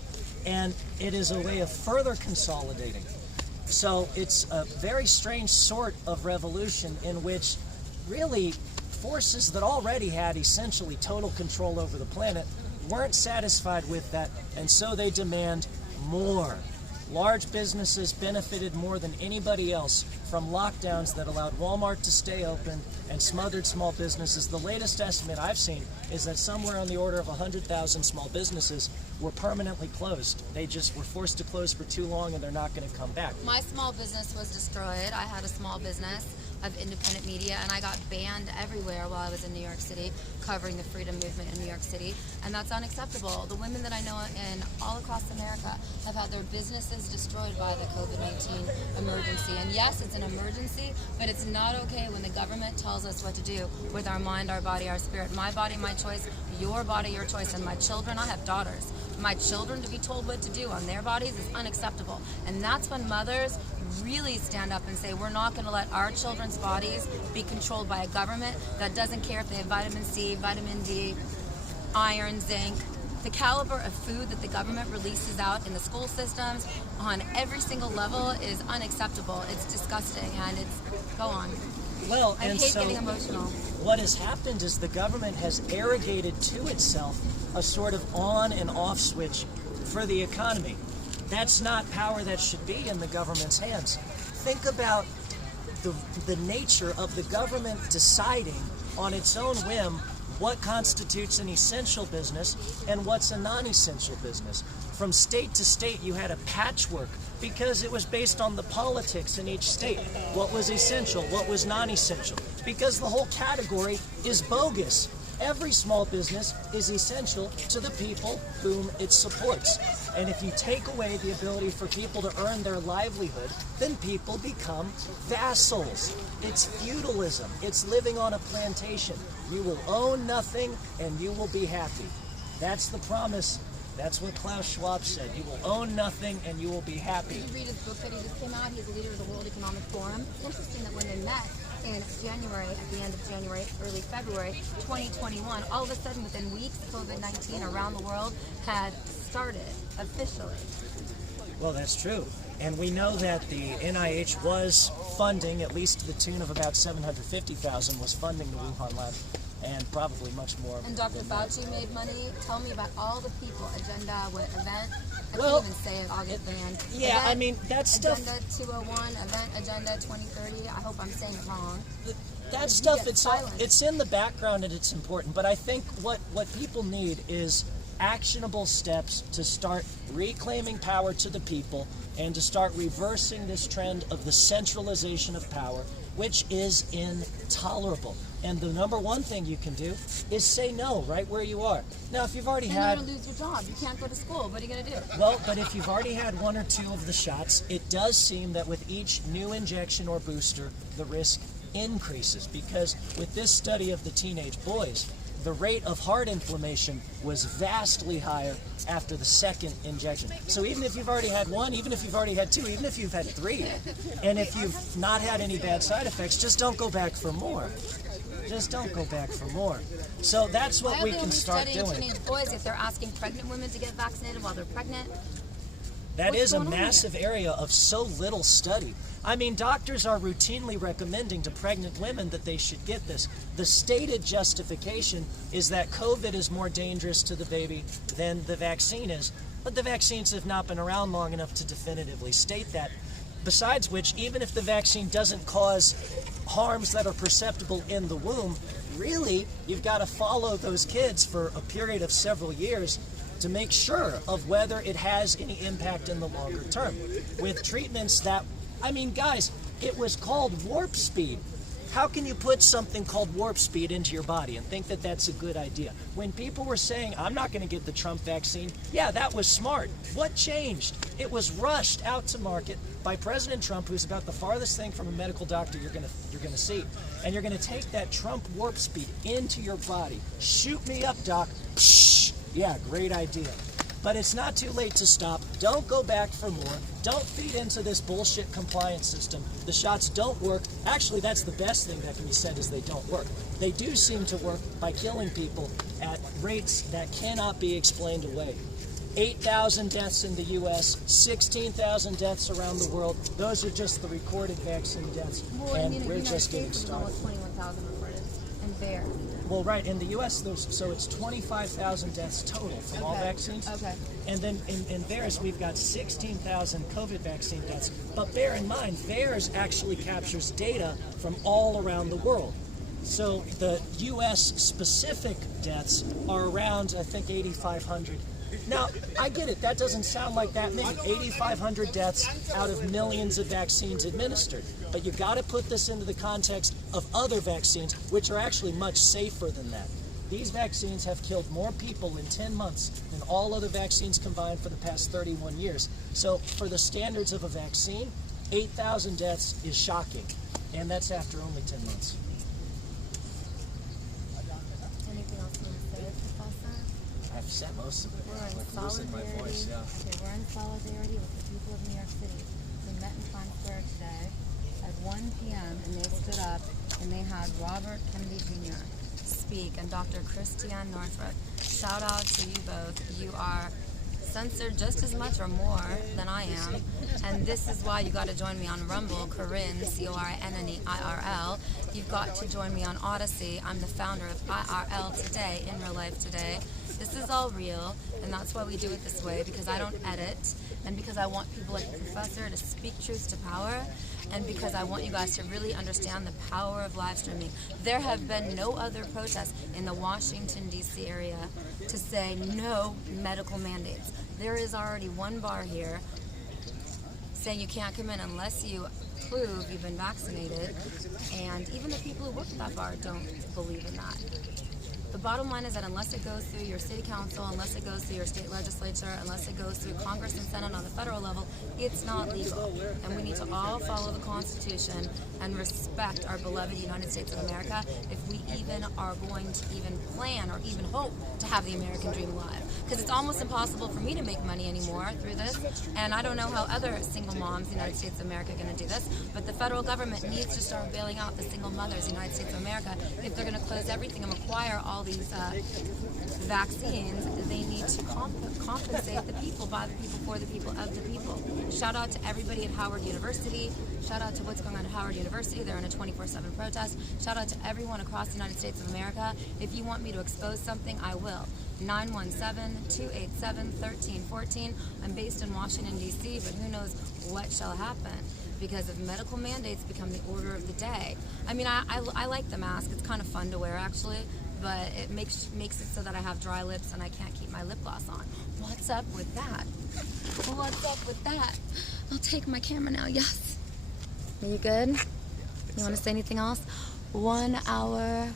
And it is a way of further consolidating. So it's a very strange sort of revolution in which really forces that already had essentially total control over the planet weren't satisfied with that, and so they demand more. Large businesses benefited more than anybody else from lockdowns that allowed Walmart to stay open and smothered small businesses. The latest estimate I've seen is that somewhere on the order of 100,000 small businesses were permanently closed. They just were forced to close for too long and they're not going to come back. My small business was destroyed. I had a small business of independent media, and I got banned everywhere while I was in New York City covering the freedom movement in New York City, and that's unacceptable. The women that I know in all across America have had their businesses destroyed by the COVID-19 emergency. And yes, it's an emergency, but it's not okay when the government tells us what to do with our mind, our body, our spirit. My body, my choice, your body, your choice. And my children, I have daughters. My children to be told what to do on their bodies is unacceptable. And that's when mothers really stand up and say, we're not going to let our children's bodies be controlled by a government that doesn't care if they have vitamin C, vitamin D, iron, zinc. The caliber of food that the government releases out in the school systems on every single level is unacceptable. It's disgusting, and it's, go on. Well, I and hate so getting emotional. what has happened is the government has arrogated to itself a sort of on and off switch for the economy. That's not power that should be in the government's hands. Think about the nature of the government deciding on its own whim what constitutes an essential business and what's a non-essential business. From state to state, you had a patchwork because it was based on the politics in each state. What was essential, what was non-essential, because the whole category is bogus. Every small business is essential to the people whom it supports. And if you take away the ability for people to earn their livelihood, then people become vassals. It's feudalism. It's living on a plantation. You will own nothing and you will be happy. That's the promise. That's what Klaus Schwab said. You will own nothing and you will be happy. Did you read his book that he just came out? He's the leader of the World Economic Forum. It's interesting that when they met in January, at the end of January, early February 2021, all of a sudden within weeks, COVID-19 around the world had started officially. Well, that's true. And we know that the NIH was funding, at least to the tune of about $750,000, was funding the Wuhan lab, and probably much more. And Dr. Fauci made money. Tell me about all the people. Agenda, what event? I Well, can't even say it. I'll get banned. Yeah, Event, I mean, that stuff. Agenda 201, Event Agenda 2030. I hope I'm saying it wrong. That You stuff, get silence. it's in the background and it's important. But I think what people need is actionable steps to start reclaiming power to the people and to start reversing this trend of the centralization of power, which is intolerable. And the number one thing you can do is say no right where you are. Now, if you've already And had... you're going to lose your job. You can't go to school. What are you going to do? Well, but if you've already had one or two of the shots, it does seem that with each new injection or booster, the risk increases. Because with this study of the teenage boys, the rate of heart inflammation was vastly higher after the second injection. So even if you've already had one, even if you've already had two, even if you've had three, and if you've not had any bad side effects, just don't go back for more. Just don't go back for more. So that's what we can start doing. Why are they only studying teenage boys if they're asking pregnant women to get vaccinated while they're pregnant? That What's is a going on here? massive area of so little study. I mean, doctors are routinely recommending to pregnant women that they should get this. The stated justification is that COVID is more dangerous to the baby than the vaccine is, but the vaccines have not been around long enough to definitively state that. Besides which, even if the vaccine doesn't cause harms that are perceptible in the womb, really, you've got to follow those kids for a period of several years to make sure of whether it has any impact in the longer term. With treatments that, I mean, guys, it was called warp speed. How can you put something called warp speed into your body and think that that's a good idea? When people were saying, I'm not going to get the Trump vaccine, yeah, that was smart. What changed? It was rushed out to market by President Trump, who's about the farthest thing from a medical doctor you're going to see. And you're going to take that Trump warp speed into your body. Shoot me up, doc. Psh! Yeah, great idea. But it's not too late to stop. Don't go back for more. Don't feed into this bullshit compliance system. The shots don't work. Actually, that's the best thing that can be said is they don't work. They do seem to work by killing people at rates that cannot be explained away. 8,000 deaths in the U.S., 16,000 deaths around the world. Those are just the recorded vaccine deaths, and we're just getting started. Almost 21,000 reported. And there. Well, right, in the U.S., so it's 25,000 deaths total from all vaccines. Okay. And then in VAERS, we've got 16,000 COVID vaccine deaths. But bear in mind, VAERS actually captures data from all around the world. So the U.S. specific deaths are around, I think, 8,500. Now, I get it. That doesn't sound like that many. 8,500 deaths out of millions of vaccines administered. But you got to put this into the context of other vaccines, which are actually much safer than that. These vaccines have killed more people in 10 months than all other vaccines combined for the past 31 years. So for the standards of a vaccine, 8,000 deaths is shocking. And that's after only 10 months. Anything else you want to say, Professor? I've said most of it. We're in I'm losing my solidarity. voice, yeah. Okay, we're in solidarity with the people of New York City. We met in Times Square today at 1 p.m. and they stood up and they had Robert Kennedy Jr. speak and Dr. Christiane Northrup. Shout out to you both. You are censored just as much or more than I am, and this is why you got to join me on Rumble, Corinne, Corinne IRL. You've got to join me on Odyssey. I'm the founder of IRL Today, in real life today. This is all real, and that's why we do it this way, because I don't edit, and because I want people like the professor to speak truth to power, and because I want you guys to really understand the power of live streaming. There have been no other protests in the Washington, D.C. area to say no medical mandates. There is already one bar here saying you can't come in unless you prove you've been vaccinated, and even the people who work at that bar don't believe in that. The bottom line is that unless it goes through your city council, unless it goes through your state legislature, unless it goes through Congress and Senate on the federal level, it's not legal. And we need to all follow the Constitution and respect our beloved United States of America if we even are going to even plan or even hope to have the American dream alive. Because it's almost impossible for me to make money anymore through this, and I don't know how other single moms in the United States of America are going to do this, but the federal government needs to start bailing out the single mothers in the United States of America. If they're going to close everything and require all these vaccines, they need to compensate the people, by the people, for the people, of the people. Shout out to everybody at Howard University. Shout out to what's going on at Howard University. They're in a 24/7 protest. Shout out to everyone across the United States of America. If you want me to expose something, I will. 917-287-1314. I'm based in Washington, D.C., but who knows what shall happen, because if medical mandates become the order of the day. I mean, I like the mask. It's kind of fun to wear, actually, but it makes it so that I have dry lips and I can't keep my lip gloss on. What's up with that? What's up with that? I'll take my camera now, yes. Are you good? You want to say anything else? 1 hour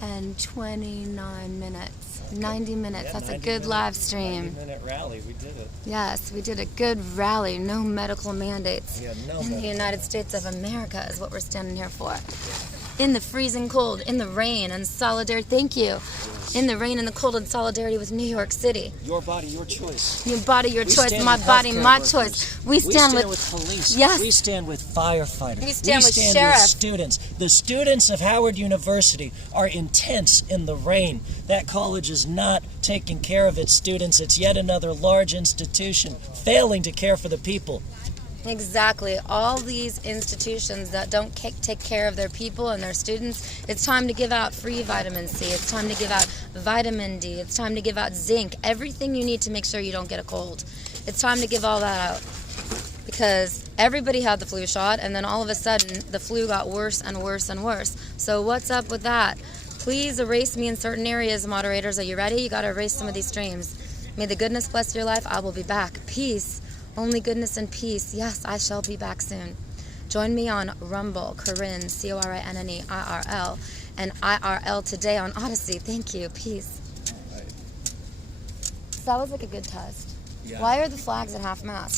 and 29 minutes. 90 minutes. That's a good live stream. 90-minute rally. We did it. Yes, we did a good rally. No medical mandates Yeah, no in the medical United States of America is what we're standing here for. In the freezing cold, in the rain, and solidarity. Thank you. In the rain and the cold, and solidarity with New York City. Your body, your choice. Your body, your We choice. stand My with body, healthcare my workers. choice. We stand with police. Yes. We stand with firefighters. We stand with sheriffs. Students. The students of Howard University are intense in the rain. That college is not taking care of its students. It's yet another large institution failing to care for the people. Exactly. All these institutions that don't take care of their people and their students, it's time to give out free vitamin C. It's time to give out vitamin D. It's time to give out zinc. Everything you need to make sure you don't get a cold. It's time to give all that out. Because everybody had the flu shot, and then all of a sudden, the flu got worse and worse and worse. So what's up with that? Please erase me in certain areas, moderators. Are you ready? You got to erase some of these streams. May the goodness bless your life. I will be back. Peace. Only goodness and peace. Yes, I shall be back soon. Join me on Rumble, Corinne, Corinne IRL, and IRL today on Odyssey. Thank you. Peace. So that was like a good test. Yeah. Why are the flags at half mast?